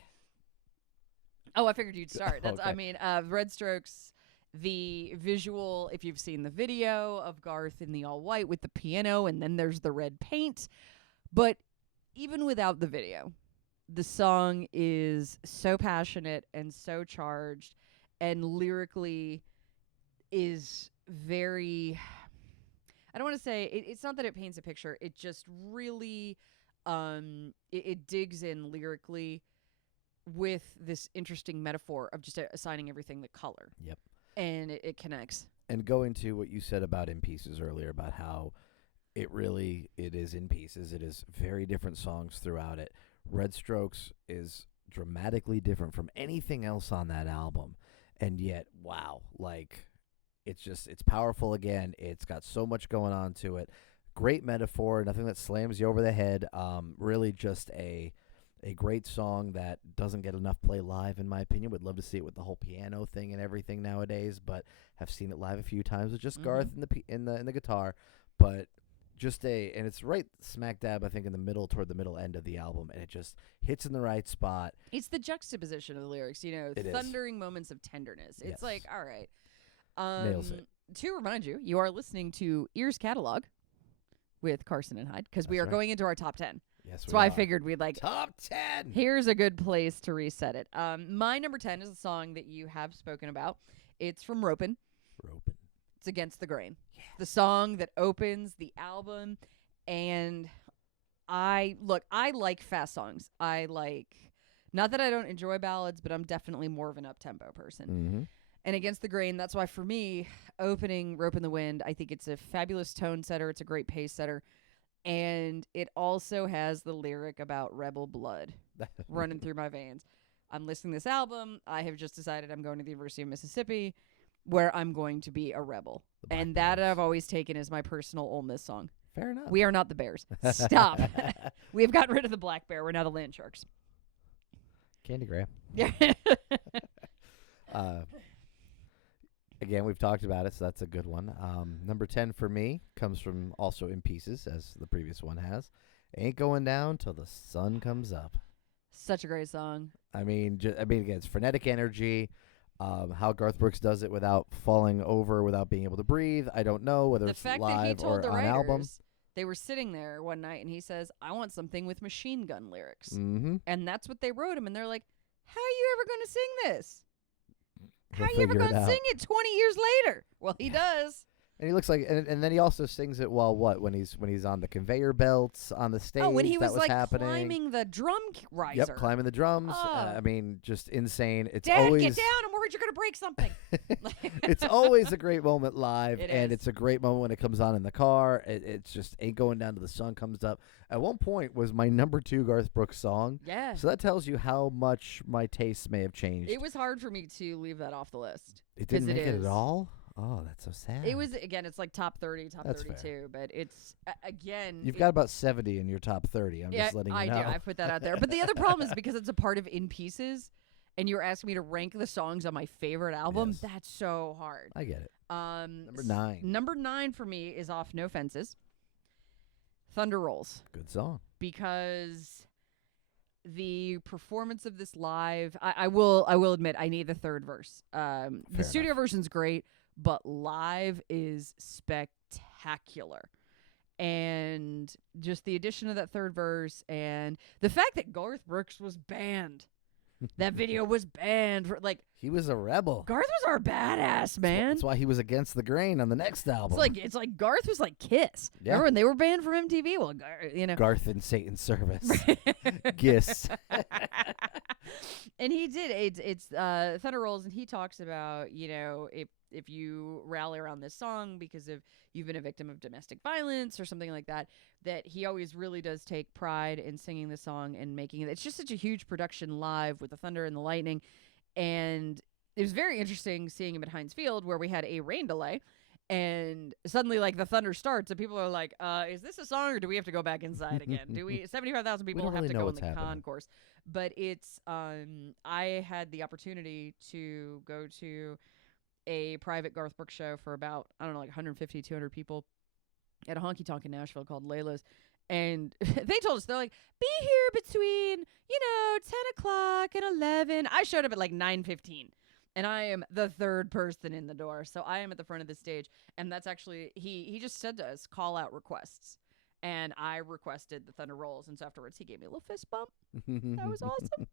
Oh, I figured you'd start. That's, Okay. I mean, Red Strokes, the visual, if you've seen the video of Garth in the all white with the piano, and then there's the red paint. But even without the video, the song is so passionate and so charged, and lyrically is very, I don't want to say, it's not that it paints a picture, it just really, it digs in lyrically with this interesting metaphor of just assigning everything the color. Yep. And it connects. And going to what you said about In Pieces earlier, about how it is In Pieces. It is very different songs throughout it. Red Strokes is dramatically different from anything else on that album. And yet, wow, like, it's powerful again. It's got so much going on to it. Great metaphor, nothing that slams you over the head. Really just a great song that doesn't get enough play live, in my opinion. Would love to see it with the whole piano thing and everything nowadays, but have seen it live a few times with just Garth in the guitar. But and it's right smack dab, I think, in the middle, toward the middle end of the album, and it just hits in the right spot. It's the juxtaposition of the lyrics, thundering moments of tenderness. It's like, all right. Nails it. To remind you, you are listening to Ears Catalog with Carson and Hyde, because we are going into our top 10. Yes, That's why I figured we'd top 10. Here's a good place to reset it. My number 10 is a song that you have spoken about. It's from Ropin'. It's Against the Grain. Yes. The song that opens the album. And I like fast songs. Not that I don't enjoy ballads, but I'm definitely more of an up-tempo person. Mm-hmm. And Against the Grain, that's why for me, opening Rope in the Wind, I think it's a fabulous tone setter. It's a great pace setter. And it also has the lyric about rebel blood running through my veins. I'm listening to this album. I have just decided I'm going to the University of Mississippi, where I'm going to be a rebel. And that I've always taken as my personal Ole Miss song. Fair enough. We are not the Bears. Stop. We've gotten rid of the Black Bear. We're now the Land Sharks. Candy Graham. Yeah. Again, we've talked about it, so that's a good one. Number 10 for me comes from also In Pieces, as the previous one has. Ain't going down till the sun comes up. Such a great song. I mean, again, it's frenetic energy. How Garth Brooks does it without falling over, without being able to breathe, I don't know whether it's live or on album. They were sitting there one night, and he says, "I want something with machine gun lyrics." Mm-hmm. And that's what they wrote him. And they're like, "How are you ever going to sing this? How He'll are you ever figure it going to out. sing it 20 years later?" Well, he does. And he looks like, and then he also sings it while when he's on the conveyor belts on the stage. Oh, when he that was like happening. climbing the drum riser. Yep, climbing the drums. Oh. I mean, just insane. It's Dad, always get down! I'm worried you're going to break something. it's always a great moment live, It and is. it's a great moment when it comes on in the car. It's just ain't going down till the sun comes up. At one point, was my number 2 Garth Brooks song. Yeah. So that tells you how much my tastes may have changed. It was hard for me to leave that off the list. It didn't 'cause make it is. at all. Oh, that's so sad. It was, again, it's like top 30, top That's 32, but it's, again. You've got about 70 in your top 30. I'm just letting you know. I do. I put that out there. But the other problem is because it's a part of In Pieces, and you're asking me to rank the songs on my favorite album. Yes. That's so hard. I get it. Number 9. Number 9 for me is off No Fences. Thunder Rolls. Good song. Because the performance of this live, I will admit I need the third verse. The studio version's great, but live is spectacular. And just the addition of that third verse and the fact that Garth Brooks was banned. That video was banned for, like, He was a rebel. Garth was our badass, man. That's why he was against the grain on the next album. It's like Garth was like Kiss. Yeah. Remember when they were banned from MTV? Well, Garth in Satan's service. Giss. And he did. It's Thunder Rolls, and he talks about, if you rally around this song because of you've been a victim of domestic violence or something like that, that he always really does take pride in singing the song and making it. It's just such a huge production live with the thunder and the lightning. And it was very interesting seeing him at Heinz Field where we had a rain delay. And suddenly, like, the thunder starts, and people are like, is this a song, or do we have to go back inside again? 75,000 people don't have really to know go in what's the happening. concourse. But it's, I had the opportunity to go to a private Garth Brooks show for about, I don't know, like 150, 200 people at a honky tonk in Nashville called Layla's. And they told us, they're like, be here between, 10 o'clock and 11. I showed up at like 9:15. And I am the third person in the door. So I am at the front of the stage. And that's actually, he just said to us, call out requests. And I requested the Thunder Rolls. And so afterwards, he gave me a little fist bump. That was awesome.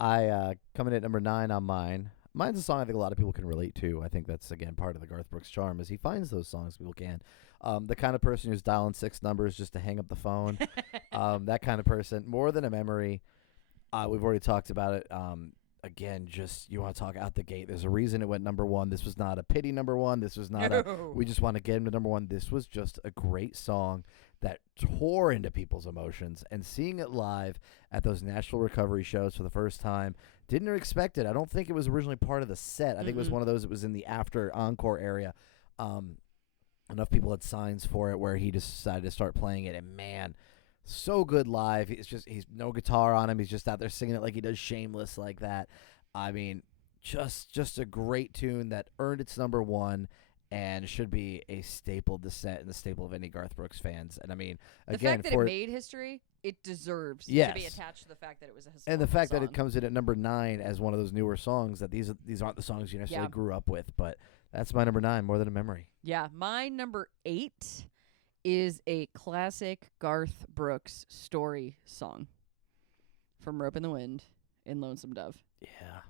I coming at number 9 on mine. Mine's a song I think a lot of people can relate to. I think that's, again, part of the Garth Brooks charm is he finds those songs people can. The kind of person who's dialing 6 numbers just to hang up the phone. That kind of person. More Than a Memory. We've already talked about it. Again, just you want to talk out the gate. There's a reason it went number 1. This was not a pity number 1. This was not we just want to get him to number 1. This was just a great song that tore into people's emotions. And seeing it live at those Nashville Recovery shows for the first time, didn't expect it. I don't think it was originally part of the set. I think it was one of those that was in the after encore area. Enough people had signs for it where he just decided to start playing it. And man, so good live. He's no guitar on him. He's just out there singing it like he does Shameless like that. I mean, just a great tune that earned its number 1 and should be a staple of the set and the staple of any Garth Brooks fans. And I mean, the again, fact that it made history, it deserves to Yes. be attached to the fact that it was a historical and the fact song. that it comes in at number 9 as one of those newer songs, that these aren't the songs you necessarily grew up with, but that's my number 9, More Than a Memory. Yeah, my number 8 is a classic Garth Brooks story song from Rope in the Wind in Lonesome Dove. Yeah,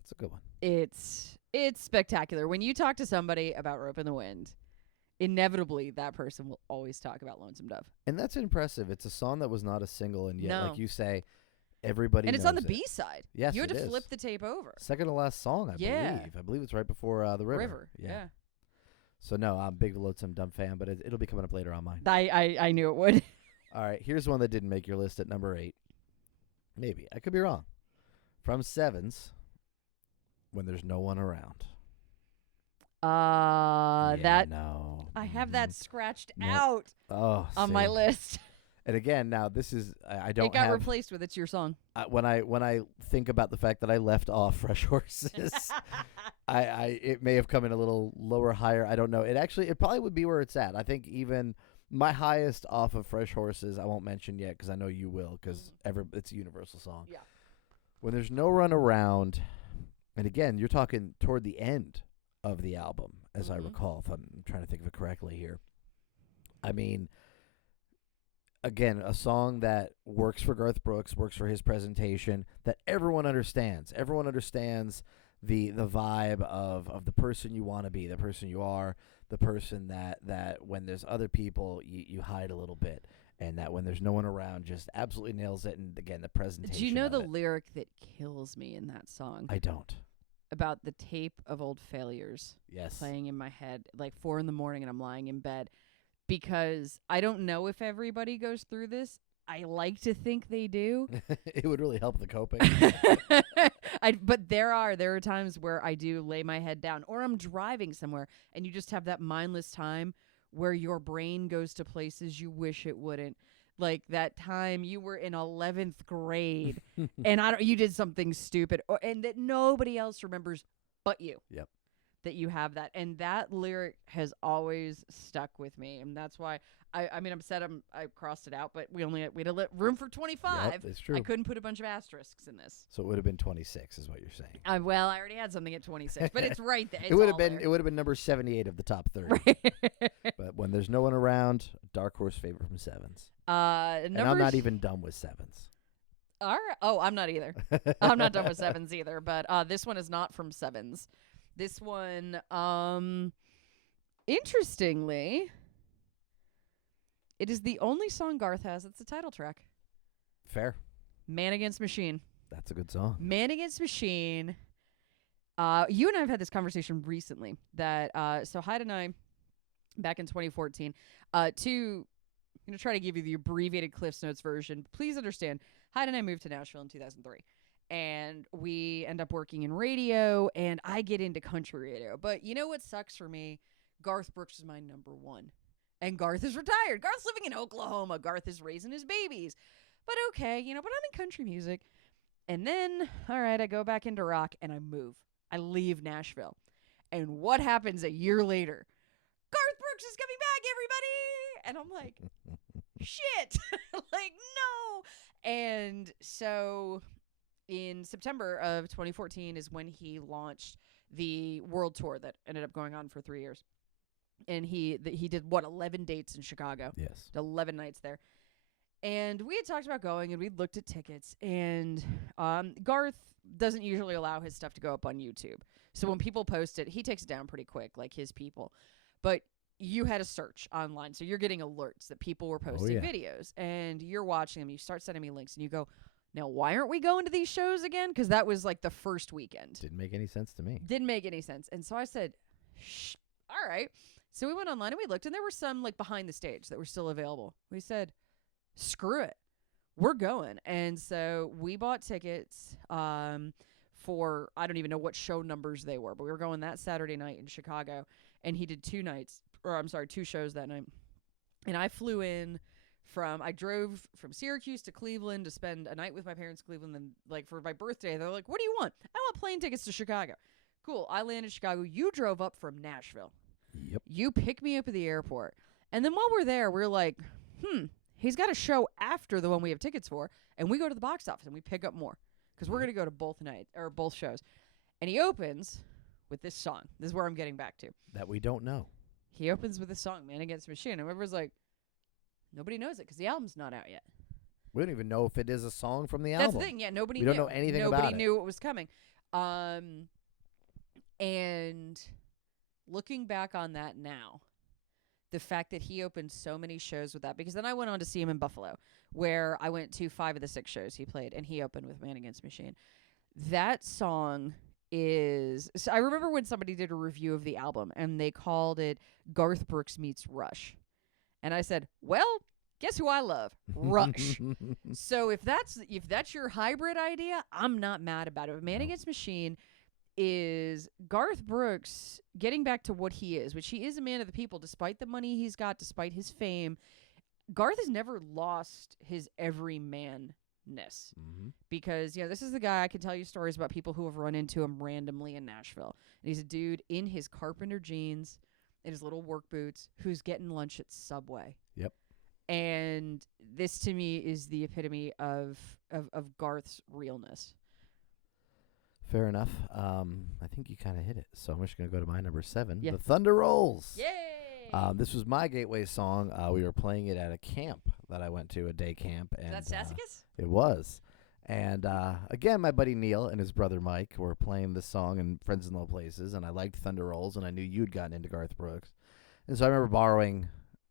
it's a good one. It's spectacular. When you talk to somebody about Rope in the Wind, inevitably that person will always talk about Lonesome Dove. And that's impressive. It's a song that was not a single, and yet, No. like you say, everybody And it's on the knows B side. Yes, you had it to is. flip the tape over. Second to last song, I Yeah. believe. I believe it's right before the river. Yeah. So no, I'm a big Lonesome Dove fan, but it'll be coming up later on mine. I knew it would. All right, here's one that didn't make your list at number 8. Maybe I could be wrong. From Sevens, When There's No One Around. No. I have that scratched Nope. out on my see. list. And again, now this is I don't It got have replaced with It's Your Song. when I think about the fact that I left off Fresh Horses, it may have come in a little lower, higher. I don't know. It probably would be where it's at. I think even my highest off of Fresh Horses, I won't mention yet because I know you will because it's a universal song. Yeah. When There's No Run Around, and again, you're talking toward the end of the album, as I recall, if I'm trying to think of it correctly here. I mean, again, a song that works for Garth Brooks, works for his presentation, that everyone understands. Everyone understands the vibe of the person you want to be, the person you are, the person that when there's other people, you hide a little bit, and that when there's no one around, just absolutely nails it. And again, the presentation. Do you know of the it. lyric that kills me in that song? I don't. About the tape of old failures Yes. playing in my head, like 4 a.m, and I'm lying in bed. Because I don't know if everybody goes through this. I like to think they do. It would really help the coping. But there are times where I do lay my head down, or I'm driving somewhere, and you just have that mindless time where your brain goes to places you wish it wouldn't. Like that time you were in 11th grade, and you did something stupid, and that nobody else remembers but you. Yep. That you have that, and that lyric has always stuck with me, and that's why I mean I'm sad I crossed it out, but we had room for 25. Yep, it's true. I couldn't put a bunch of asterisks in this. So it would have been 26, is what you're saying. Well, I already had something at 26, but it's right there. It would have been number 78 of the top 30. But when there's no one around, dark horse favorite from sevens. And I'm not even done with sevens. All right. Oh, I'm not either. I'm not done with sevens either. But this one is not from sevens. This one, interestingly, it is the only song Garth has that's a title track. Fair. Man Against Machine. That's a good song. Man Against Machine. You and I have had this conversation recently that, so Hyde and I, back in 2014, I'm going to try to give you the abbreviated Cliff's Notes version. Please understand, Hyde and I moved to Nashville in 2003. And we end up working in radio, and I get into country radio. But you know what sucks for me? Garth Brooks is my number one. And Garth is retired. Garth's living in Oklahoma. Garth is raising his babies. But okay, but I'm in country music. And then, all right, I go back into rock, and I move. I leave Nashville. And what happens a year later? Garth Brooks is coming back, everybody! And I'm like, shit! Like, no! And so in September of 2014 is when he launched the world tour that ended up going on for 3 years. And he did, 11 dates in Chicago? Yes. 11 nights there. And we had talked about going, and we'd looked at tickets. And Garth doesn't usually allow his stuff to go up on YouTube. So when people post it, he takes it down pretty quick, like his people. But you had a search online, so you're getting alerts that people were posting videos. And you're watching them. You start sending me links, and you go, now, why aren't we going to these shows again? Because that was like the first weekend. Didn't make any sense to me. Didn't make any sense. And so I said, all right. So we went online and we looked, and there were some like behind the stage that were still available. We said, screw it. We're going. And so we bought tickets for, I don't even know what show numbers they were, but we were going that Saturday night in Chicago. And he did 2 shows that night. And I flew in I drove from Syracuse to Cleveland to spend a night with my parents in Cleveland. And like for my birthday, they're like, what do you want? I want plane tickets to Chicago. Cool. I landed in Chicago. You drove up from Nashville. Yep. You picked me up at the airport. And then while we're there, we're like, he's got a show after the one we have tickets for. And we go to the box office and we pick up more. Because we're going to go to both shows. And he opens with this song. This is where I'm getting back to. That we don't know. He opens with this song, Man Against Machine. And everyone's like, nobody knows it because the album's not out yet. We don't even know if it is a song from the album. That's the thing. Yeah, nobody we knew. We don't know anything about it. Nobody knew what was coming. And looking back on that now, the fact that he opened so many shows with that, because then I went on to see him in Buffalo, where I went to 5 of the 6 shows he played, and he opened with Man Against Machine. That song is... So I remember when somebody did a review of the album, and they called it Garth Brooks meets Rush. And I said, well, guess who I love? Rush. So if that's your hybrid idea, I'm not mad about it. But Man Against Machine is Garth Brooks getting back to what he is, which he is a man of the people, despite the money he's got, despite his fame. Garth has never lost his everyman-ness. Because, this is the guy, I can tell you stories about people who have run into him randomly in Nashville. And he's a dude in his carpenter jeans and his little work boots who's getting lunch at Subway. Yep. And this to me is the epitome of Garth's realness. Fair enough. I think you kind of hit it. So I'm just going to go to my number 7. Yeah. The Thunder Rolls. Yay! This was my gateway song. We were playing it at a camp that I went to, a day camp. And Is that Sassicus? it was. And again, my buddy Neil and his brother Mike were playing this song in Friends in Low Places, and I liked Thunder Rolls, and I knew you'd gotten into Garth Brooks. And so I remember borrowing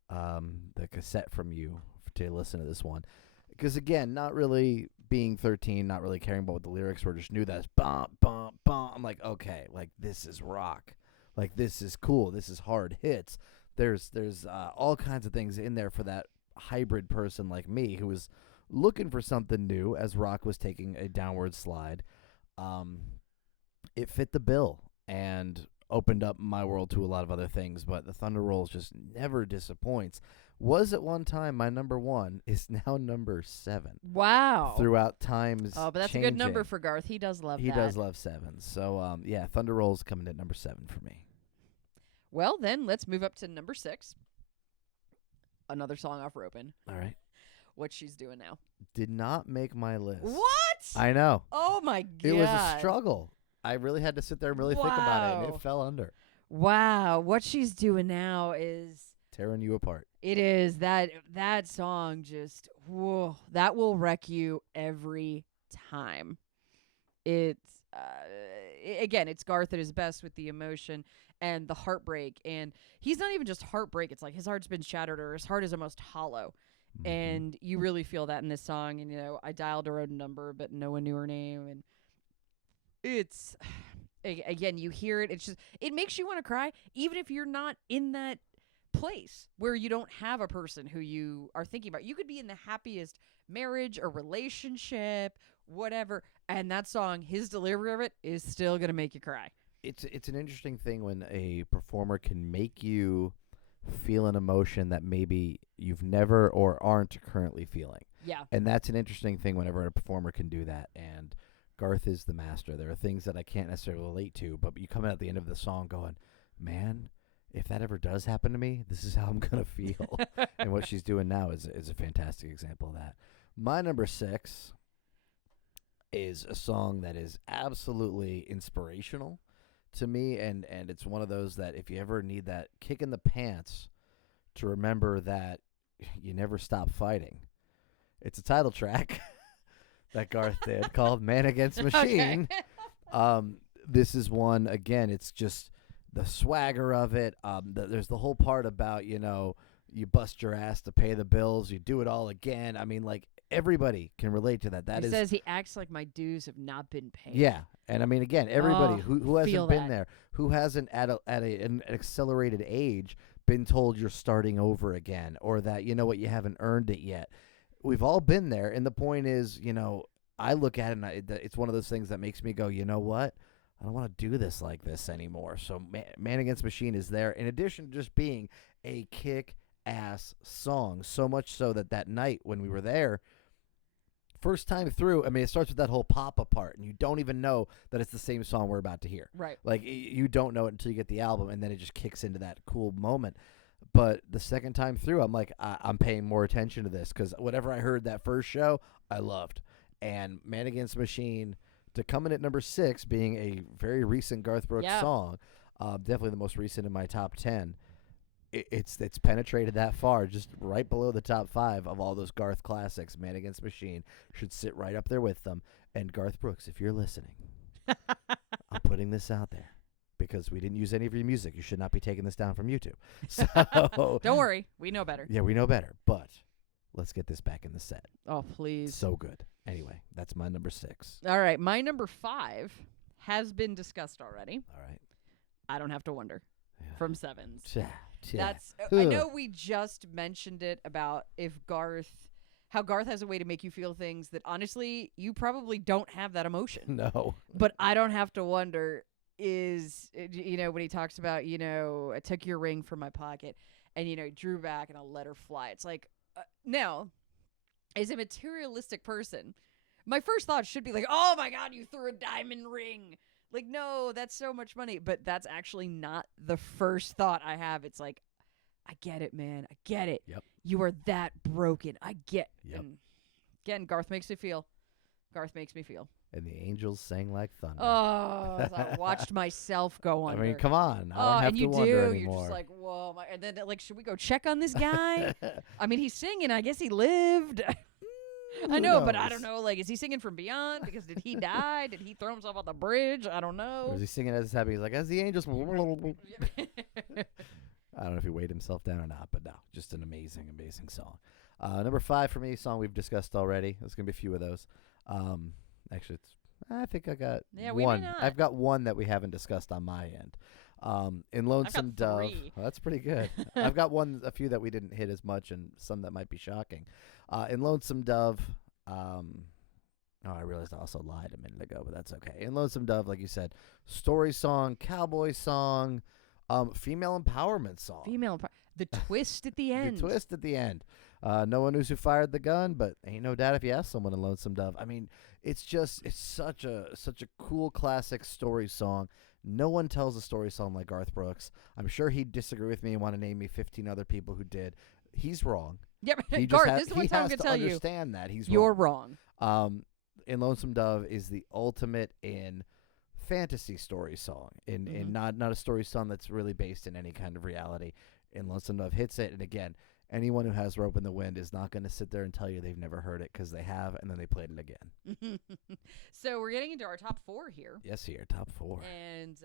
the cassette from you to listen to this one. Because, again, not really being 13, not really caring about what the lyrics were, just knew that it's bump, bump, bump. I'm like, okay, like, this is rock. Like, this is cool. This is hard hits. There's all kinds of things in there for that hybrid person like me who was looking for something new as rock was taking a downward slide. It fit the bill and opened up my world to a lot of other things, but the Thunder Rolls just never disappoints. Was at one time my number 1, is now number 7. Wow. Throughout times Oh, but that's changing. a good number for Garth. He does love that. He does love 7. So, yeah, Thunder Rolls coming at number 7 for me. Well, then let's move up to number 6. Another song off Ropin'. All right. What She's Doing Now. Did not make my list. What? I know. Oh, my God. It was a struggle. I really had to sit there and really think about it, and it fell under. Wow. What She's Doing Now is... tearing you apart. It is. That song just... whoa, that will wreck you every time. It's... again, it's Garth at his best with the emotion and the heartbreak. And he's not even just heartbreak. It's like his heart's been shattered or his heart is almost hollow. Mm-hmm. And you really feel that in this song. And, you know, I dialed her own number, but no one knew her name. And it's, again, you hear it. It's just, it makes you want to cry, even if you're not in that place where you don't have a person who you are thinking about. You could be in the happiest marriage or relationship, whatever. And that song, his delivery of it is still going to make you cry. It's an interesting thing when a performer can make you feel an emotion that maybe you've never or aren't currently feeling. Yeah. And that's an interesting thing whenever a performer can do that. And Garth is the master. There are things that I can't necessarily relate to, but you come out at the end of the song going, man, if that ever does happen to me, this is how I'm going to feel. And What She's Doing Now is a fantastic example of that. My number 6 is a song that is absolutely inspirational to me, and it's one of those that if you ever need that kick in the pants to remember that you never stop fighting, it's a title track that Garth did called Man Against Machine. Okay. This is one, again, it's just the swagger of it. There's the whole part about, you know, you bust your ass to pay the bills, you do it all again. I mean, like, everybody can relate to that. He says he acts like my dues have not been paid. Yeah, and I mean, again, everybody who hasn't been that. there, who hasn't at an accelerated age been told you're starting over again, or that, you know what, you haven't earned it yet. We've all been there, and the point is, you know, I look at it, and it's one of those things that makes me go, you know what? I don't want to do this like this anymore. So Man Against Machine is there, in addition to just being a kick-ass song, so much so that night when we were there, first time through, I mean, it starts with that whole pop-up part, and you don't even know that it's the same song we're about to hear. Right. Like, you don't know it until you get the album, and then it just kicks into that cool moment. But the second time through, I'm like, I'm paying more attention to this, because whatever I heard that first show, I loved. And Man Against Machine, to come in at number 6, being a very recent Garth Brooks song, definitely the most recent in my top 10, it's penetrated that far, just right below the top 5 of all those Garth classics. Man Against Machine should sit right up there with them. And Garth Brooks, if you're listening, I'm putting this out there because we didn't use any of your music. You should not be taking this down from YouTube. So don't worry, we know better. Yeah, we know better. But let's get this back in the set. Oh, please. So good. Anyway, that's my number 6. All right, my number 5 has been discussed already. All right. I Don't Have to Wonder from Sevens. That's I know we just mentioned it about how Garth has a way to make you feel things that honestly you probably don't have that emotion. No. But I Don't Have to Wonder is, you know, when he talks about, you know, I took your ring from my pocket and, you know, drew back and I let her fly. It's like, now, as a materialistic person, my first thought should be like, oh my God, you threw a diamond ring. Like, no, that's so much money. But that's actually not the first thought I have. It's like, I get it, man. I get it. Yep. You are that broken. I get. Yep. And again, Garth makes me feel. and the angels sang like thunder. Oh, I watched myself go I under. mean, come on. I don't have and to you wonder do. anymore. You're just like, whoa. And then, like, should we go check on this guy? I mean, he's singing. I guess he lived. I know, but I don't know. Like, is he singing from beyond? Because did he die? Did he throw himself off the bridge? I don't know. Or is he singing as happy? He's like, as the angels. I don't know if he weighed himself down or not, but no, just an amazing, amazing song. Number 5 for me, song we've discussed already. There's going to be a few of those. Actually, I think I got one. I've got one that we haven't discussed on my end. In Lonesome Dove. Well, that's pretty good. I've got a few that we didn't hit as much and some that might be shocking. In Lonesome Dove, I realized I also lied a minute ago, but that's okay. In Lonesome Dove, like you said, story song, cowboy song, female empowerment song. The twist at the end. The twist at the end. No one knows who fired the gun, but ain't no doubt if you ask someone in Lonesome Dove. I mean, it's such a cool classic story song. No one tells a story song like Garth Brooks. I'm sure he'd disagree with me and want to name me 15 other people who did. He's wrong. Yep, Garth, this is one time I'm going to tell you. Understand that he's you're wrong. In Lonesome Dove is the ultimate in fantasy story song, in not a story song that's really based in any kind of reality. In Lonesome Dove hits it, and again, anyone who has Rope in the Wind is not going to sit there and tell you they've never heard it, because they have, and then they played it again. So we're getting into our top 4 here. Yes, here, top 4. And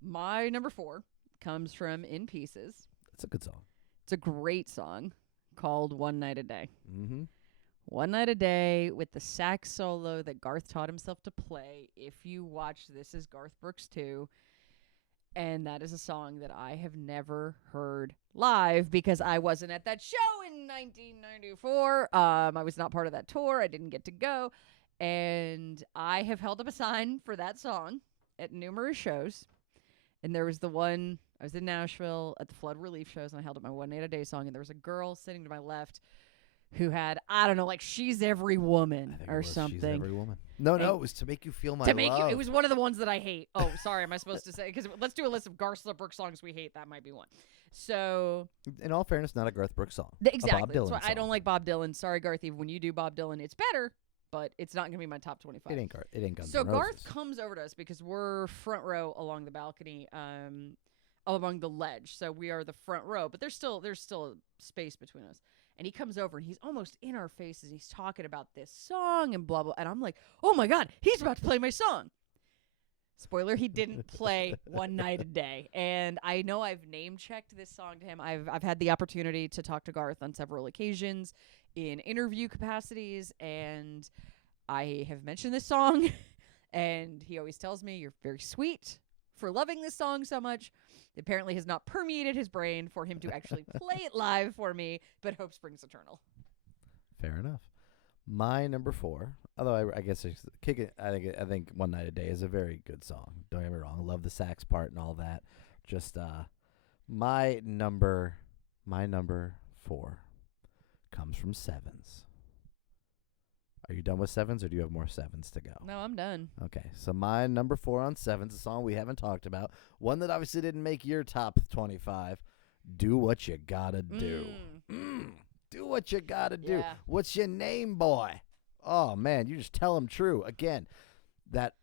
my number 4 comes from In Pieces. It's a good song. It's a great song called One Night a Day. Mm-hmm. One Night a Day with the sax solo that Garth taught himself to play. If you watch This Is Garth Brooks 2, and that is a song that I have never heard live because I wasn't at that show in 1994. I was not part of that tour. I didn't get to go. And I have held up a sign for that song at numerous shows. And there was the one, I was in Nashville at the flood relief shows, and I held up my One Night a Day song, and there was a girl sitting to my left who had, I don't know, like She's Every Woman or something. She's Every Woman. No, it was To Make You Feel My Love. It was one of the ones that I hate. Oh, sorry, am I supposed to say? Because let's do a list of Garth Brooks songs we hate. That might be one. So, in all fairness, not a Garth Brooks song. Exactly. Bob Dylan That's why song. I don't like Bob Dylan. Sorry, Garth. Even when you do Bob Dylan, it's better, but it's not going to be my top 25. It ain't Garth. It ain't Guns So N' Roses. Garth comes over to us because we're front row along the balcony, along the ledge. So we are the front row, but there's still space between us. And he comes over and he's almost in our faces. He's talking about this song and blah, blah. And I'm like, oh my God, he's about to play my song. Spoiler, he didn't play One Night a Day. And I know I've name-checked this song to him. I've had the opportunity to talk to Garth on several occasions in interview capacities. And I have mentioned this song. And he always tells me, you're very sweet for loving this song so much. It apparently has not permeated his brain for him to actually play it live for me, but hope springs eternal. Fair enough. My number 4, although I guess kick it. I think One Night a Day is a very good song. Don't get me wrong. I love the sax part and all that. Just my number 4 comes from Sevens. Are you done with Sevens, or do you have more Sevens to go? No, I'm done. Okay, so my number 4 on Sevens, a song we haven't talked about, one that obviously didn't make your top 25, Do What You Gotta Do. Do what you gotta do. Yeah. What's your name, boy? Oh, man, you just tell him true. Again, that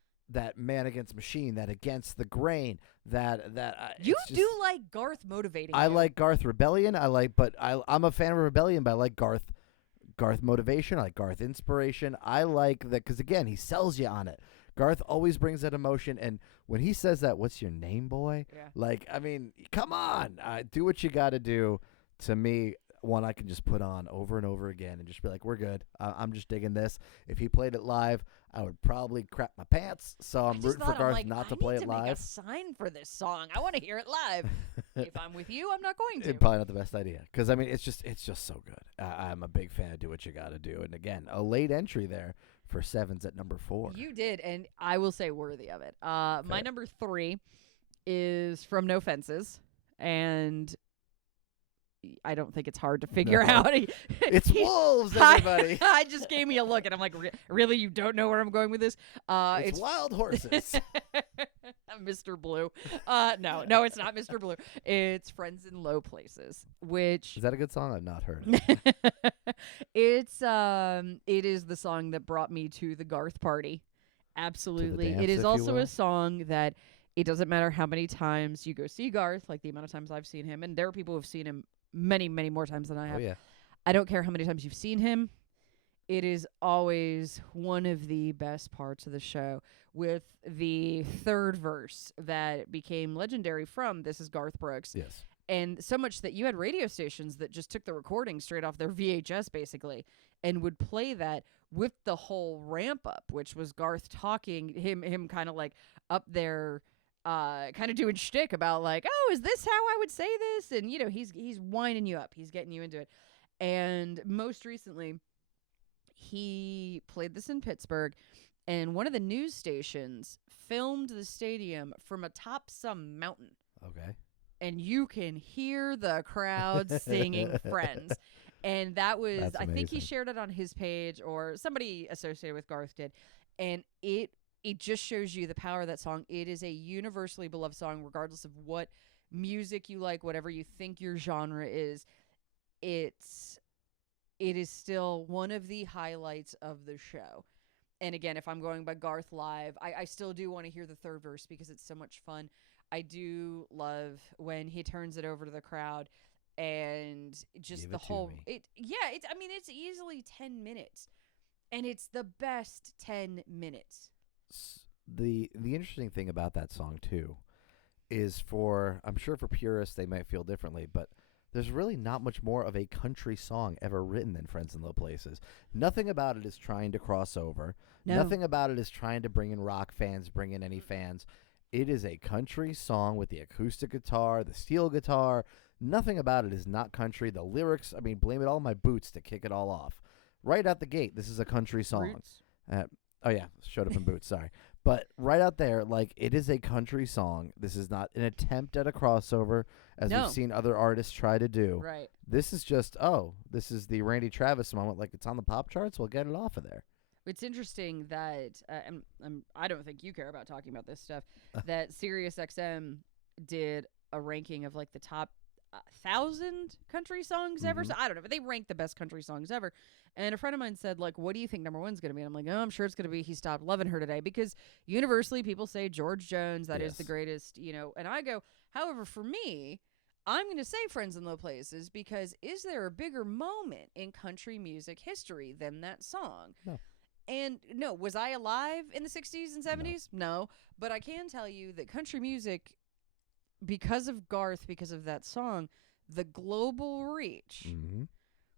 man against machine, that against the grain, you do like Garth motivating I you. like Garth Rebellion. I'm a fan of Rebellion, but I like Garth motivation. I like Garth inspiration. I like that because, again, he sells you on it. Garth always brings that emotion, and when he says that, what's your name, boy? Yeah. Like, I mean, come on. Do what you got to do. To me, one I can just put on over and over again and just be like, we're good. I'm just digging this. If he played it live, I would probably crap my pants. So I'm rooting for Garth not to play it live. I need to make a sign for this song. I want to hear it live. If I'm with you, I'm not going to. It's probably not the best idea because, I mean, it's just so good. I'm a big fan of Do What You Gotta Do. And again, a late entry there for Sevens at number 4. You did, and I will say worthy of it. My number 3 is from No Fences, and I don't think it's hard to figure out. It's wolves, everybody. I just gave me a look, and I'm like, really? You don't know where I'm going with this? It's wild horses. Mr. Blue. No, it's not Mr. Blue. It's Friends in Low Places, which... Is that a good song? I've not heard it. It is the song that brought me to the Garth party. Absolutely. dance, It is if you also will. a song that it doesn't matter how many times you go see Garth, like the amount of times I've seen him, and there are people who have seen him many, many more times than I Oh have. yeah. I don't care how many times you've seen him. It is always one of the best parts of the show, with the third verse that became legendary from This Is Garth Brooks. Yes. And so much that you had radio stations that just took the recording straight off their VHS basically and would play that with the whole ramp up, which was Garth talking, him kind of like up there kind of doing shtick about like, oh, is this how I would say this? And he's winding you up. He's getting you into it. And most recently, he played this in Pittsburgh, and one of the news stations filmed the stadium from atop some mountain, Okay. and you can hear the crowd singing Friends. And that was, That's I think he amazing. shared it on his page, or somebody associated with Garth did. And it just shows you the power of that song. It is a universally beloved song, regardless of what music you like, whatever you think your genre is. It is still one of the highlights of the show. And again, if I'm going by Garth live, I still do want to hear the third verse because it's so much fun. I do love when he turns it over to the crowd and just Give the it to whole me. it's easily 10 minutes, and it's the best 10 minutes. The interesting thing about that song too is, I'm sure for purists they might feel differently, but there's really not much more of a country song ever written than Friends in Low Places. Nothing about it is trying to cross over. No. Nothing about it is trying to bring in rock fans, bring in any fans. It is a country song with the acoustic guitar, the steel guitar. Nothing about it is not country. The lyrics, I mean, blame it all on my boots to kick it all off. Right out the gate, this is a country song. Roots. Oh yeah, showed up in boots, sorry. But right out there, like, it is a country song. This is not an attempt at a crossover, as No. we've seen other artists try to do. Right. This is just, this is the Randy Travis moment. Like, it's on the pop charts. We'll get it off of there. It's interesting that I don't think you care about talking about this stuff. That SiriusXM did a ranking of like the top 1,000 country songs ever. Mhm. So I don't know, but they ranked the best country songs ever. And a friend of mine said, like, what do you think number one's going to be? And I'm like, oh, I'm sure it's going to be He Stopped Loving Her Today, because universally people say George Jones, that is the Yes. greatest, And I go, however, for me, I'm going to say Friends in Low Places, because is there a bigger moment in country music history than that song? No. And no, was I alive in the 60s and 70s? No. But I can tell you that country music, because of Garth, because of that song, the global reach, Mm-hmm.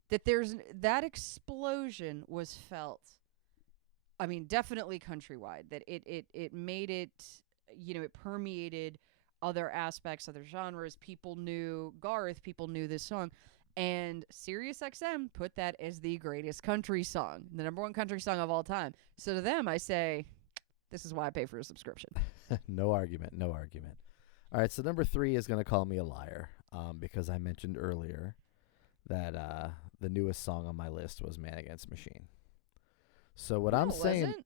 that explosion was felt. I mean, definitely countrywide. That it made it, it permeated other aspects, other genres. People knew Garth. People knew this song. And SiriusXM put that as the greatest country song, the number one country song of all time. So to them, I say, this is why I pay for a subscription. No argument. No argument. All right, so number 3 is going to call me a liar, because I mentioned earlier that the newest song on my list was Man Against Machine. So what I'm No, it saying... wasn't.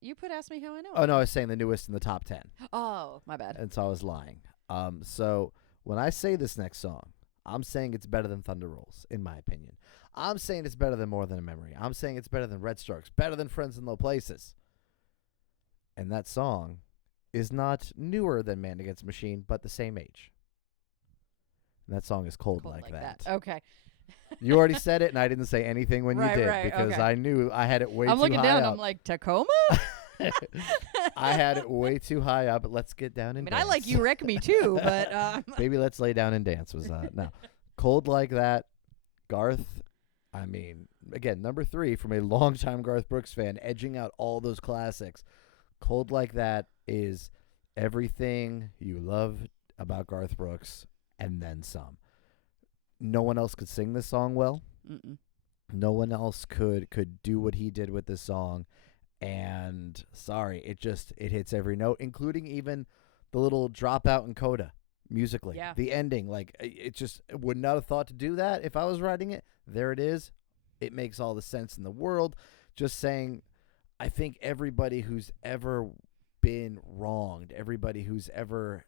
You put Ask Me How I Know. Oh, no, I was saying the newest in the top 10. Oh, my bad. And so I was lying. So when I say this next song, I'm saying it's better than Thunder Rolls, in my opinion. I'm saying it's better than More Than a Memory. I'm saying it's better than Red Strokes, better than Friends in Low Places. And that song is not newer than Man Against Machine, but the same age. And that song is Cold, Like That. Okay. You already said it, and I didn't say anything when Right, you did, right, because okay. I knew I had it way too high I'm looking down. up. I'm like, Tacoma? I had it way too high up. But let's get down and I dance. like You Wreck Me too, but Baby, let's lay down and dance was no. Cold Like That. Garth, I mean, again, number 3 from a longtime Garth Brooks fan, edging out all those classics. Cold Like That is everything you love about Garth Brooks and then some. No one else could sing this song well. Mm-mm. No one else could do what he did with this song. And sorry, it hits every note, including even the little dropout in coda musically. Yeah. The ending, like, it just would not have thought to do that if I was writing it. There it is. It makes all the sense in the world. Just saying, I think everybody who's ever been wronged, everybody who's ever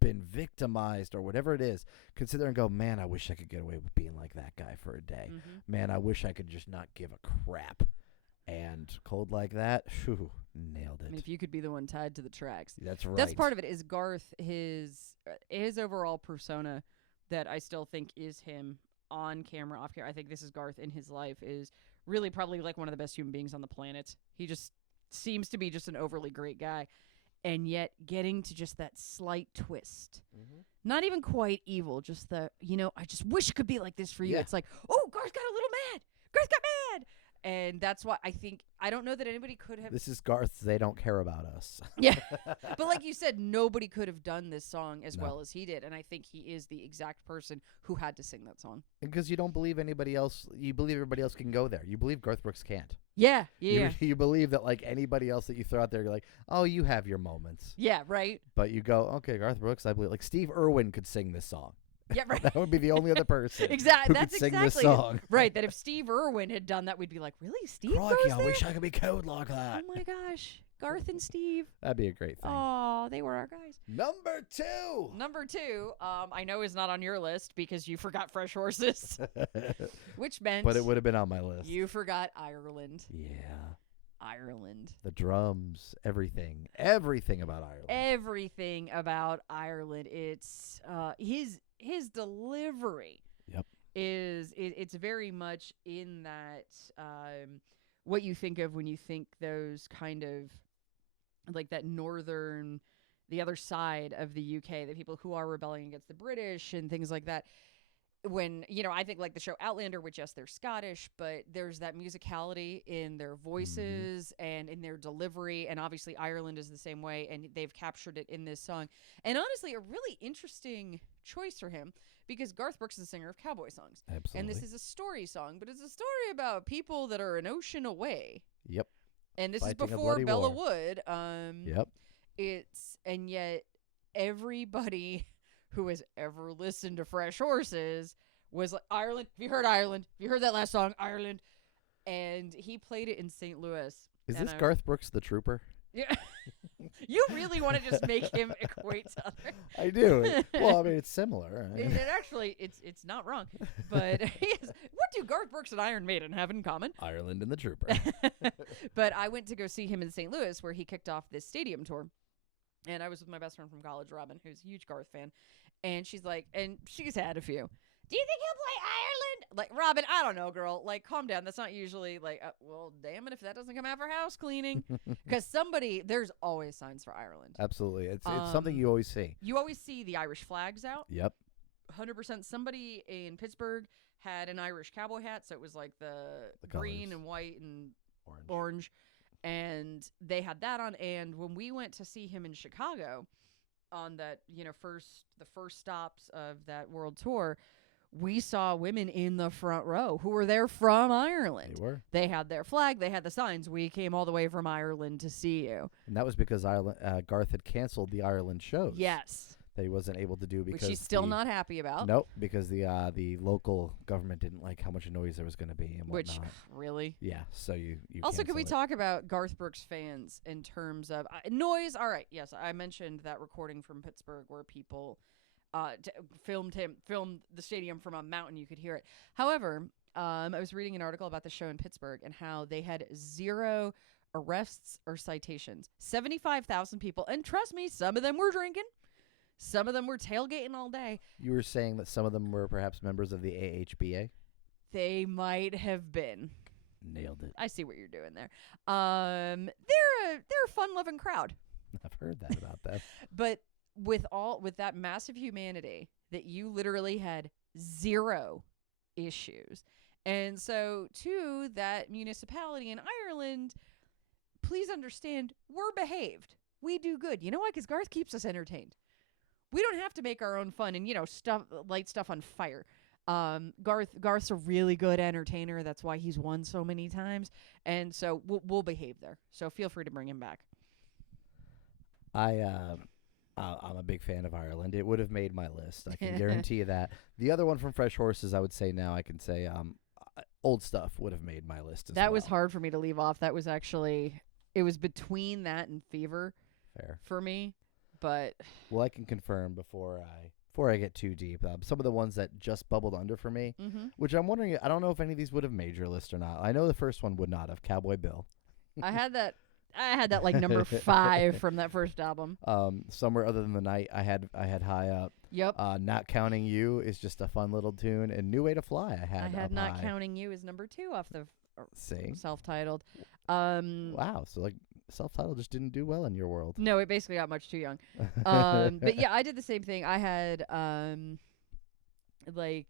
been victimized or whatever it is, can sit there and go, man, I wish I could get away with being like that guy for a day. Mm-hmm. Man, I wish I could just not give a crap. And Cold Like That, phew, nailed it. I mean, if you could be the one tied to the tracks. That's right. That's part of it is Garth, his overall persona that I still think is him on camera, off camera. I think this is Garth in his life is really probably like one of the best human beings on the planet. He just seems to be just an overly great guy. And yet getting to just that slight twist. Mm-hmm. Not even quite evil, just the, I just wish it could be like this for you. Yeah. It's like, oh, Garth got a little mad. Garth got mad. And that's why I don't know that anybody could have. This is Garth's They Don't Care About Us. Yeah. But like you said, nobody could have done this song as well as he did. And I think he is the exact person who had to sing that song. Because you don't believe anybody else. You believe everybody else can go there. You believe Garth Brooks can't. Yeah. You believe that like anybody else that you throw out there, you're like, oh, you have your moments. Yeah, right. But you go, okay, Garth Brooks, I believe. Like Steve Irwin could sing this song. Yeah, right. That would be the only other person exactly. who That's could sing exactly this song. Right. That if Steve Irwin had done that, we'd be like, really, Steve? Crikey, I wish I could be cold like that. Oh my gosh, Garth and Steve. That'd be a great thing. Oh, they were our guys. Number two, I know is not on your list because you forgot Fresh Horses, which meant. But it would have been on my list. You forgot Ireland. Yeah. Ireland. The drums, everything about Ireland. Everything about Ireland. It's his delivery. Yep. It's very much in that what you think of when you think those kind of like that northern, the other side of the UK, the people who are rebelling against the British and things like that. When, I think like the show Outlander, which, yes, they're Scottish, but there's that musicality in their voices and in their delivery. And obviously Ireland is the same way, and they've captured it in this song. And honestly, a really interesting choice for him because Garth Brooks is a singer of cowboy songs. Absolutely. And this is a story song, but it's a story about people that are an ocean away. Yep. And this Fighting is before Bella war. Wood. Yep. And yet everybody who has ever listened to Fresh Horses was like, Ireland. Have you heard Ireland? Have you heard that last song, Ireland? And he played it in St. Louis. Is this Garth Brooks the Trooper? Yeah. You really want to just make him equate to other. I do. Well, I mean, it's similar. It actually, it's not wrong. But what do Garth Brooks and Iron Maiden have in common? Ireland and the Trooper. But I went to go see him in St. Louis where he kicked off this stadium tour. And I was with my best friend from college, Robin, who's a huge Garth fan. And she's like, and she's had a few. Do you think he'll play Ireland? Like, Robin, I don't know, girl. Like, calm down. That's not usually like, well, damn it if that doesn't come out for house cleaning. Because there's always signs for Ireland. Absolutely. It's something you always see. You always see the Irish flags out. Yep. 100%. Somebody in Pittsburgh had an Irish cowboy hat. So it was like the green and white and orange. And they had that on. And when we went to see him in Chicago on that, the first stops of that world tour, we saw women in the front row who were there from Ireland. They were. They had their flag. They had the signs. We came all the way from Ireland to see you. And that was because Garth had canceled the Ireland shows. Yes. That he wasn't able to do because which he's still not happy about. Nope, because the local government didn't like how much noise there was going to be and whatnot. Which, really? Yeah, so you also, can we talk about Garth Brooks fans in terms of noise? All right, yes, I mentioned that recording from Pittsburgh where people filmed the stadium from a mountain. You could hear it. However, I was reading an article about the show in Pittsburgh and how they had 0 arrests or citations. 75,000 people, and trust me, some of them were drinking. Some of them were tailgating all day. You were saying that some of them were perhaps members of the AHBA? They might have been. Nailed it. I see what you're doing there. They're a fun-loving crowd. I've heard that about them. But with that massive humanity that you literally had 0 issues. And so to that municipality in Ireland, please understand, we're behaved. We do good. You know why? Because Garth keeps us entertained. We don't have to make our own fun and, light stuff on fire. Garth's a really good entertainer. That's why he's won so many times. And so we'll behave there. So feel free to bring him back. I'm a big fan of Ireland. It would have made my list. I can guarantee you that. The other one from Fresh Horses, I would say now, I can say Old Stuff would have made my list as well. That was hard for me to leave off. That was actually, it was between that and Fever. Fair. For me. But well, I can confirm before before I get too deep, some of the ones that just bubbled under for me, which I'm wondering, I don't know if any of these would have made your list or not. I know the first one would not have, Cowboy Bill. I had that like number 5 from that first album. Somewhere Other Than the Night, I had high up. Yep. Not Counting You is just a fun little tune, and New Way to Fly I had up Not high. Counting You is number 2 off the See? self-titled. Wow, so like self-titled just didn't do well in your world. No, it basically got much too young. But yeah, I did the same thing. I had like,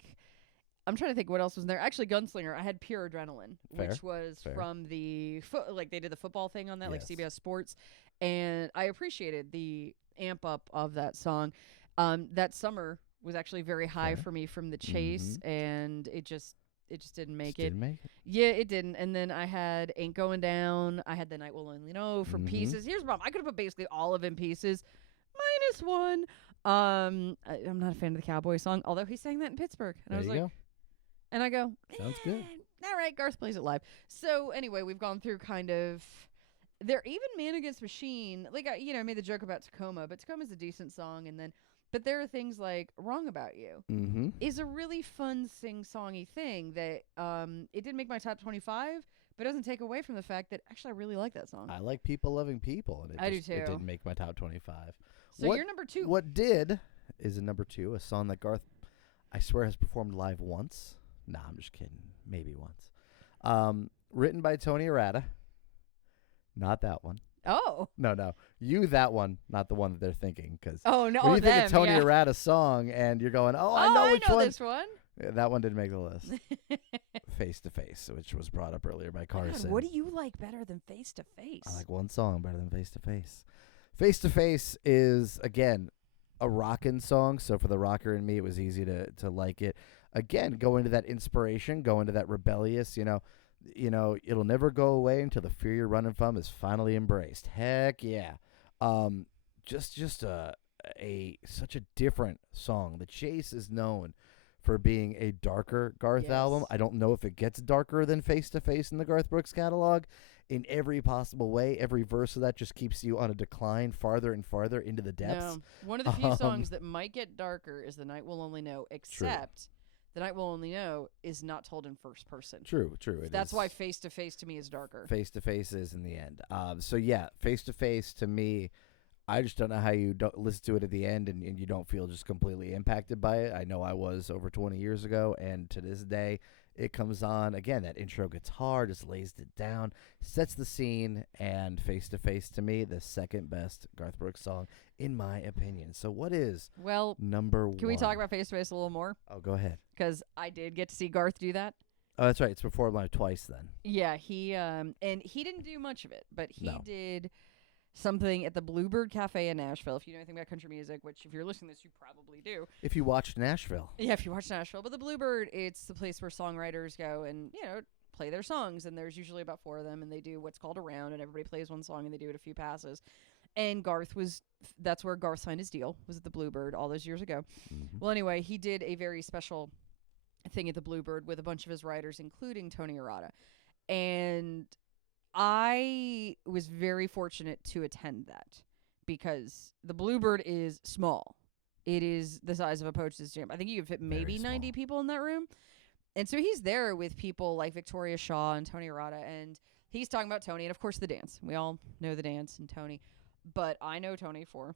I'm trying to think what else was in there. Actually, Gunslinger, I had Pure Adrenaline, which was from the like they did the football thing on that, like CBS Sports, and I appreciated the amp up of that song. That Summer was actually very high for me from The Chase, and it just didn't make it. Didn't make it? Yeah, it didn't. And then I had Ain't Going Down. I had The Night Will Only Know from Pieces. Here's the problem. I could have put basically all of In Pieces, -1. I'm not a fan of the Cowboy song, although he sang that in Pittsburgh. And There I was you like, go. and I go, Sounds good. All right, Garth plays it live. So anyway, we've gone through kind of, even Man Against Machine, like, I made the joke about Tacoma, but Tacoma's a decent song. And then, but there are things like Wrong About You is a really fun sing-songy thing that it didn't make my top 25, but doesn't take away from the fact that actually I really like that song. I like People Loving People, and I do it too. didn't make my top 25. So you're number 2. What did is a number 2, a song that Garth, I swear, has performed live once. Nah, I'm just kidding. Maybe once. Written by Tony Arata. Not that one. Oh. No. You, that one, not the one that they're thinking. Cause oh, no. when you think of of Tony Arata song and you're going, I know which one. This one. Yeah, that one didn't make the list. Face to Face, which was brought up earlier by Carson. God, what do you like better than Face to Face? I like one song better than Face to Face. Face to Face is, again, a rockin' song. So for the rocker in me, it was easy to like it. Again, go into that inspiration, go into that rebellious, it'll never go away until the fear you're running from is finally embraced. Heck yeah. Just such a different song. The Chase is known for being a darker Garth album. I don't know if it gets darker than Face to Face in the Garth Brooks catalog in every possible way. Every verse of that just keeps you on a decline farther and farther into the depths. No. One of the few songs that might get darker is The Night Will Only Know, except The Night Will Only Know is not told in first person. True. That's why Face to Face to me is darker. Face to Face is in the end. So yeah, Face to Face to me, I just don't know how you don't listen to it at the end and you don't feel just completely impacted by it. I know I was over 20 years ago, and to this day, it comes on. Again, that intro guitar just lays it down, sets the scene, and Face to Face to me, the second best Garth Brooks song, in my opinion. So what is number 1? Can we talk about Face to Face a little more? Oh, go ahead. Because I did get to see Garth do that. Oh, that's right. It's performed live twice then. Yeah, he and he didn't do much of it, but he did something at the Bluebird Cafe in Nashville. If you know anything about country music, which if you're listening to this, you probably do. If you watched Nashville. Yeah, if you watched Nashville. But the Bluebird, it's the place where songwriters go and, play their songs. And there's usually about 4 of them, and they do what's called a round, and everybody plays one song, and they do it a few passes. And that's where Garth signed his deal, was at the Bluebird all those years ago. Well, anyway, he did a very special thing at the Bluebird with a bunch of his writers, including Tony Arata. And I was very fortunate to attend that because the Bluebird is small. It is the size of a Postage stamp. I think you could fit maybe 90 people in that room. And so he's there with people like Victoria Shaw and Tony Arata, and he's talking about Tony and, of course, The Dance. We all know The Dance and Tony. But I know Tony for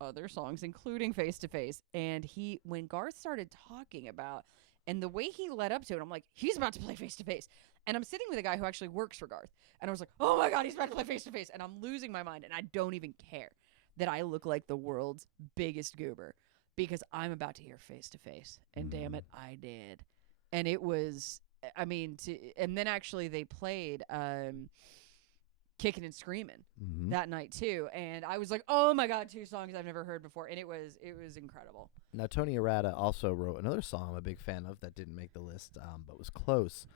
other songs, including Face to Face. And when Garth started talking about, and the way he led up to it, I'm like, he's about to play Face to Face. And I'm sitting with a guy who actually works for Garth. And I was like, oh my God, he's about to play Face to Face. And I'm losing my mind. And I don't even care that I look like the world's biggest goober because I'm about to hear Face to Face. And damn it, I did. And it was, and then actually they played Kicking and Screaming that night too. And I was like, oh my God, 2 songs I've never heard before. And it was incredible. Now, Tony Arata also wrote another song I'm a big fan of that didn't make the list, but was close.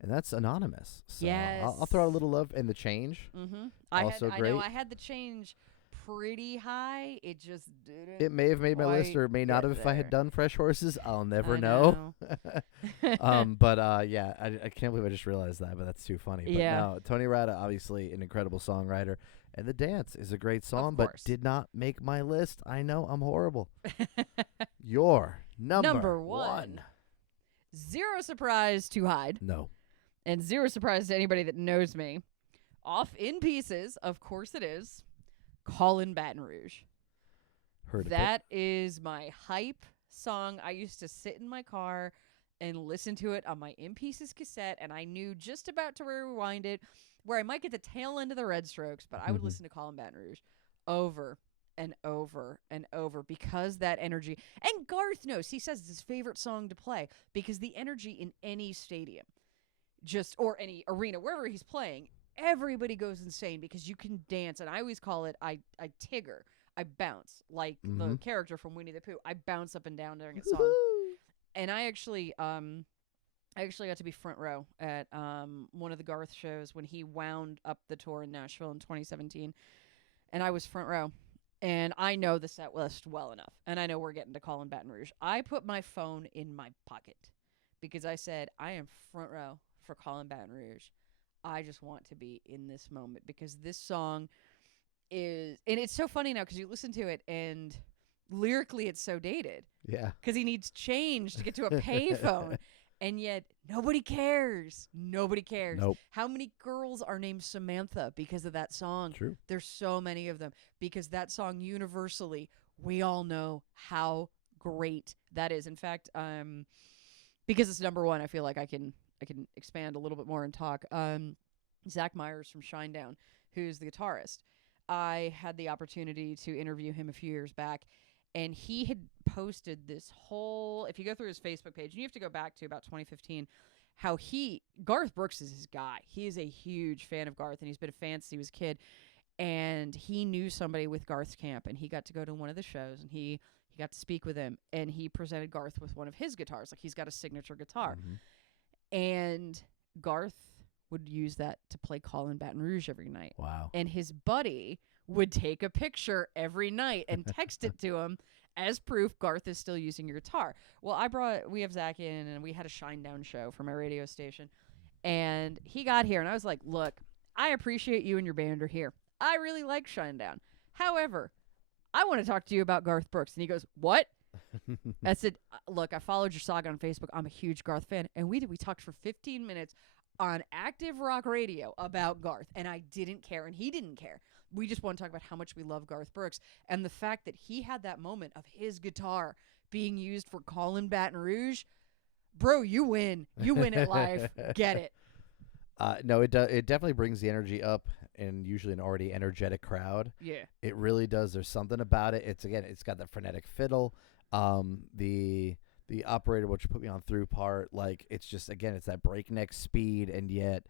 And that's Anonymous. So yes. I'll throw out a little love. And The Change. Also great. I know I had The Change pretty high. It just didn't. It may have made my list or may not have if I had done Fresh Horses. I'll never know. But yeah, I can't believe I just realized that, but that's too funny. But no, Tony Arata, obviously an incredible songwriter. And The Dance is a great song, but did not make my list. I know I'm horrible. Your number one. Zero surprise to Hyde. No. And zero surprise to anybody that knows me. Off in Pieces, of course it is. Callin' Baton Rouge. Heard That is my hype song. I used to sit in my car and listen to it on my In Pieces cassette, and I knew just about to rewind it, where I might get the tail end of the Red Strokes, but I would listen to Callin' Baton Rouge over and over and over because that energy. And Garth knows. He says it's his favorite song to play because the energy in any stadium, or any arena, wherever he's playing, everybody goes insane because you can dance. And I always call it, I Tigger. I bounce like the character from Winnie the Pooh. I bounce up and down during a song. Woo-hoo! And I actually got to be front row at one of the Garth shows when he wound up the tour in Nashville in 2017. And I was front row. And I know the set list well enough. And I know we're getting to Callin' Baton Rouge. I put my phone in my pocket because I said, I am front row for Callin' Baton Rouge. I just want to be in this moment because this song is, and it's so funny now because you listen to it and lyrically it's so dated. Yeah. Because he needs change to get to a payphone. And yet nobody cares. Nobody cares. Nope. How many girls are named Samantha because of that song? True. There's so many of them because that song universally, we all know how great that is. In fact, because it's number one, I feel like I can expand a little bit more and talk. Zach Myers from Shinedown, who's the guitarist. I had the opportunity to interview him a few years back, and he had posted this whole, if you go through his Facebook page, and you have to go back to about 2015, how Garth Brooks is his guy. He is a huge fan of Garth, and he's been a fan since he was a kid, and he knew somebody with Garth's camp, and he got to go to one of the shows, and he got to speak with him, and he presented Garth with one of his guitars. Like, he's got a signature guitar. And Garth would use that to play Callin' Baton Rouge every night. Wow. And his buddy would take a picture every night and text it to him as proof Garth is still using your guitar. Well, we have Zach in, and we had a Shinedown show for my radio station. And he got here, and I was like, look, I appreciate you and your band are here. I really like Shinedown. However, I want to talk to you about Garth Brooks. And he goes, what? I said, look, I followed your saga on Facebook. I'm a huge Garth fan. And we talked for 15 minutes on active rock radio about Garth. And I didn't care, and he didn't care. We just want to talk about how much we love Garth Brooks. And the fact that he had that moment of his guitar being used for Callin' Baton Rouge, bro, you win. You win at life. Get it. No, it definitely brings the energy up in usually an already energetic crowd. Yeah. It really does. There's something about it. It's got the frenetic fiddle. The operator, which put me on through part, like, it's just, again, it's that breakneck speed, and yet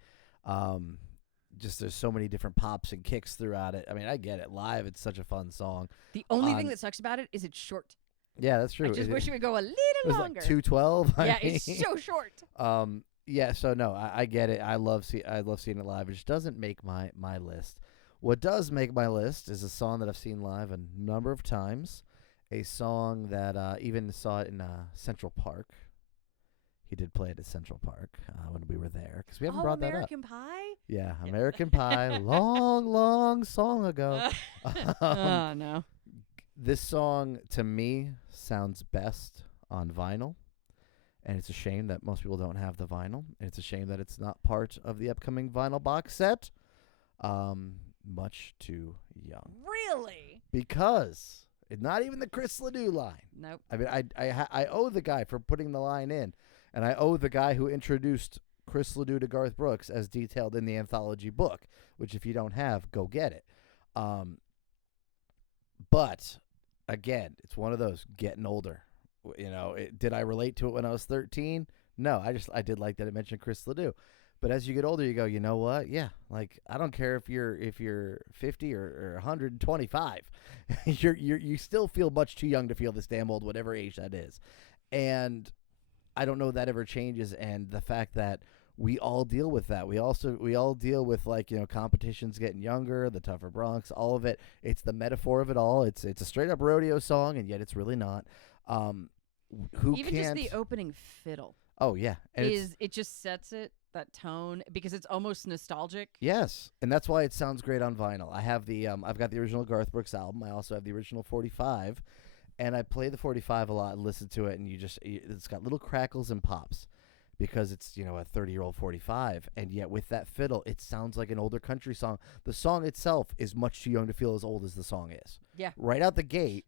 just there's so many different pops and kicks throughout it. I mean, I get it. Live, it's such a fun song. The only thing that sucks about it is it's short. Yeah, that's true. I just wish it would go a little longer. Like 2:12. Yeah, it's so short. Yeah, so no, I get it. I love seeing it live. It just doesn't make my list. What does make my list is a song that I've seen live a number of times. A song that even saw it in Central Park. He did play it at Central Park when we were there, because we haven't brought American that up. Pie? Yeah, American Pie, long song ago. Oh, no. This song, to me, sounds best on vinyl, and it's a shame that most people don't have the vinyl, and it's a shame that it's not part of the upcoming vinyl box set. Much too young. Really? Because it's not even the Chris Ledoux line. Nope. I mean, I owe the guy for putting the line in, and I owe the guy who introduced Chris Ledoux to Garth Brooks as detailed in the anthology book, which if you don't have, go get it. But again, it's one of those getting older. You know, did I relate to it when I was 13? No, I did like that it mentioned Chris Ledoux. But as you get older, you go, you know what? Yeah, like, I don't care if you're 50 or 125. you still feel much too young to feel this damn old, whatever age that is. And I don't know that ever changes. And the fact that we all deal with that. We all deal with, like, you know, competitions getting younger, the tougher Bronx, all of it. It's the metaphor of it all. It's a straight up rodeo song, and yet it's really not. Just the opening fiddle. Oh yeah, and it just sets it, that tone, because it's almost nostalgic. Yes, and that's why it sounds great on vinyl. I have I've got the original Garth Brooks album. I also have the original 45, And I play the 45 a lot and listen to it, and it's got little crackles and pops because it's, a 30-year-old 45, and yet with that fiddle, it sounds like an older country song. The song itself is much too young to feel as old as the song is. Yeah. Right out the gate,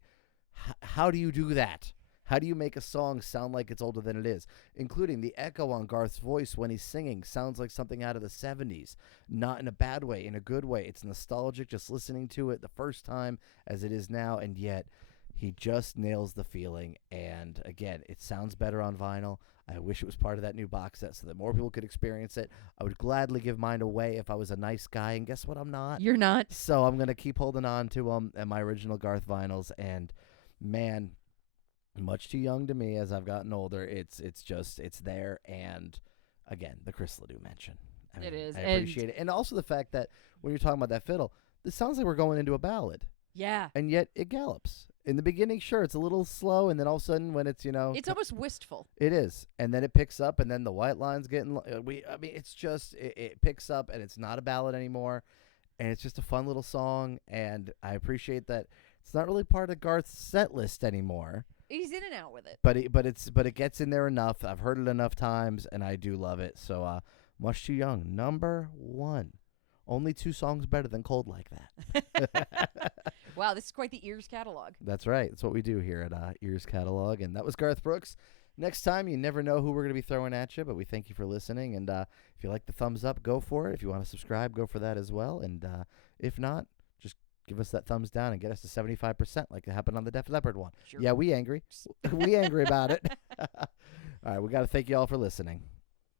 how do you do that? How do you make a song sound like it's older than it is? Including the echo on Garth's voice when he's singing sounds like something out of the 70s. Not in a bad way, in a good way. It's nostalgic just listening to it the first time as it is now, and yet he just nails the feeling. And again, it sounds better on vinyl. I wish it was part of that new box set so that more people could experience it. I would gladly give mine away if I was a nice guy, and guess what? I'm not. You're not. So I'm going to keep holding on to them and my original Garth vinyls, and man, much too young to me as I've gotten older. It's there, and again, the Chris Ledoux mention. It is. I appreciate it. And also the fact that when you're talking about that fiddle, this sounds like we're going into a ballad. Yeah. And yet it gallops. In the beginning, sure, it's a little slow, and then all of a sudden when it's, It's almost wistful. It is. And then it picks up, and then the white line's getting it's just it picks up, and it's not a ballad anymore, and it's just a fun little song, and I appreciate that it's not really part of Garth's set list anymore. He's in and out with it. But it gets in there enough. I've heard it enough times, and I do love it. So Much Too Young, number 1. Only 2 songs better than Cold Like That. Wow, this is quite the Ears catalog. That's right. That's what we do here at Ears Catalog. And that was Garth Brooks. Next time, you never know who we're going to be throwing at you, but we thank you for listening. And if you like the thumbs up, go for it. If you want to subscribe, go for that as well. And if not, just give us that thumbs down and get us to 75% like it happened on the Def Leppard one. Sure. Yeah, we angry. We angry about it. All right, we got to thank you all for listening.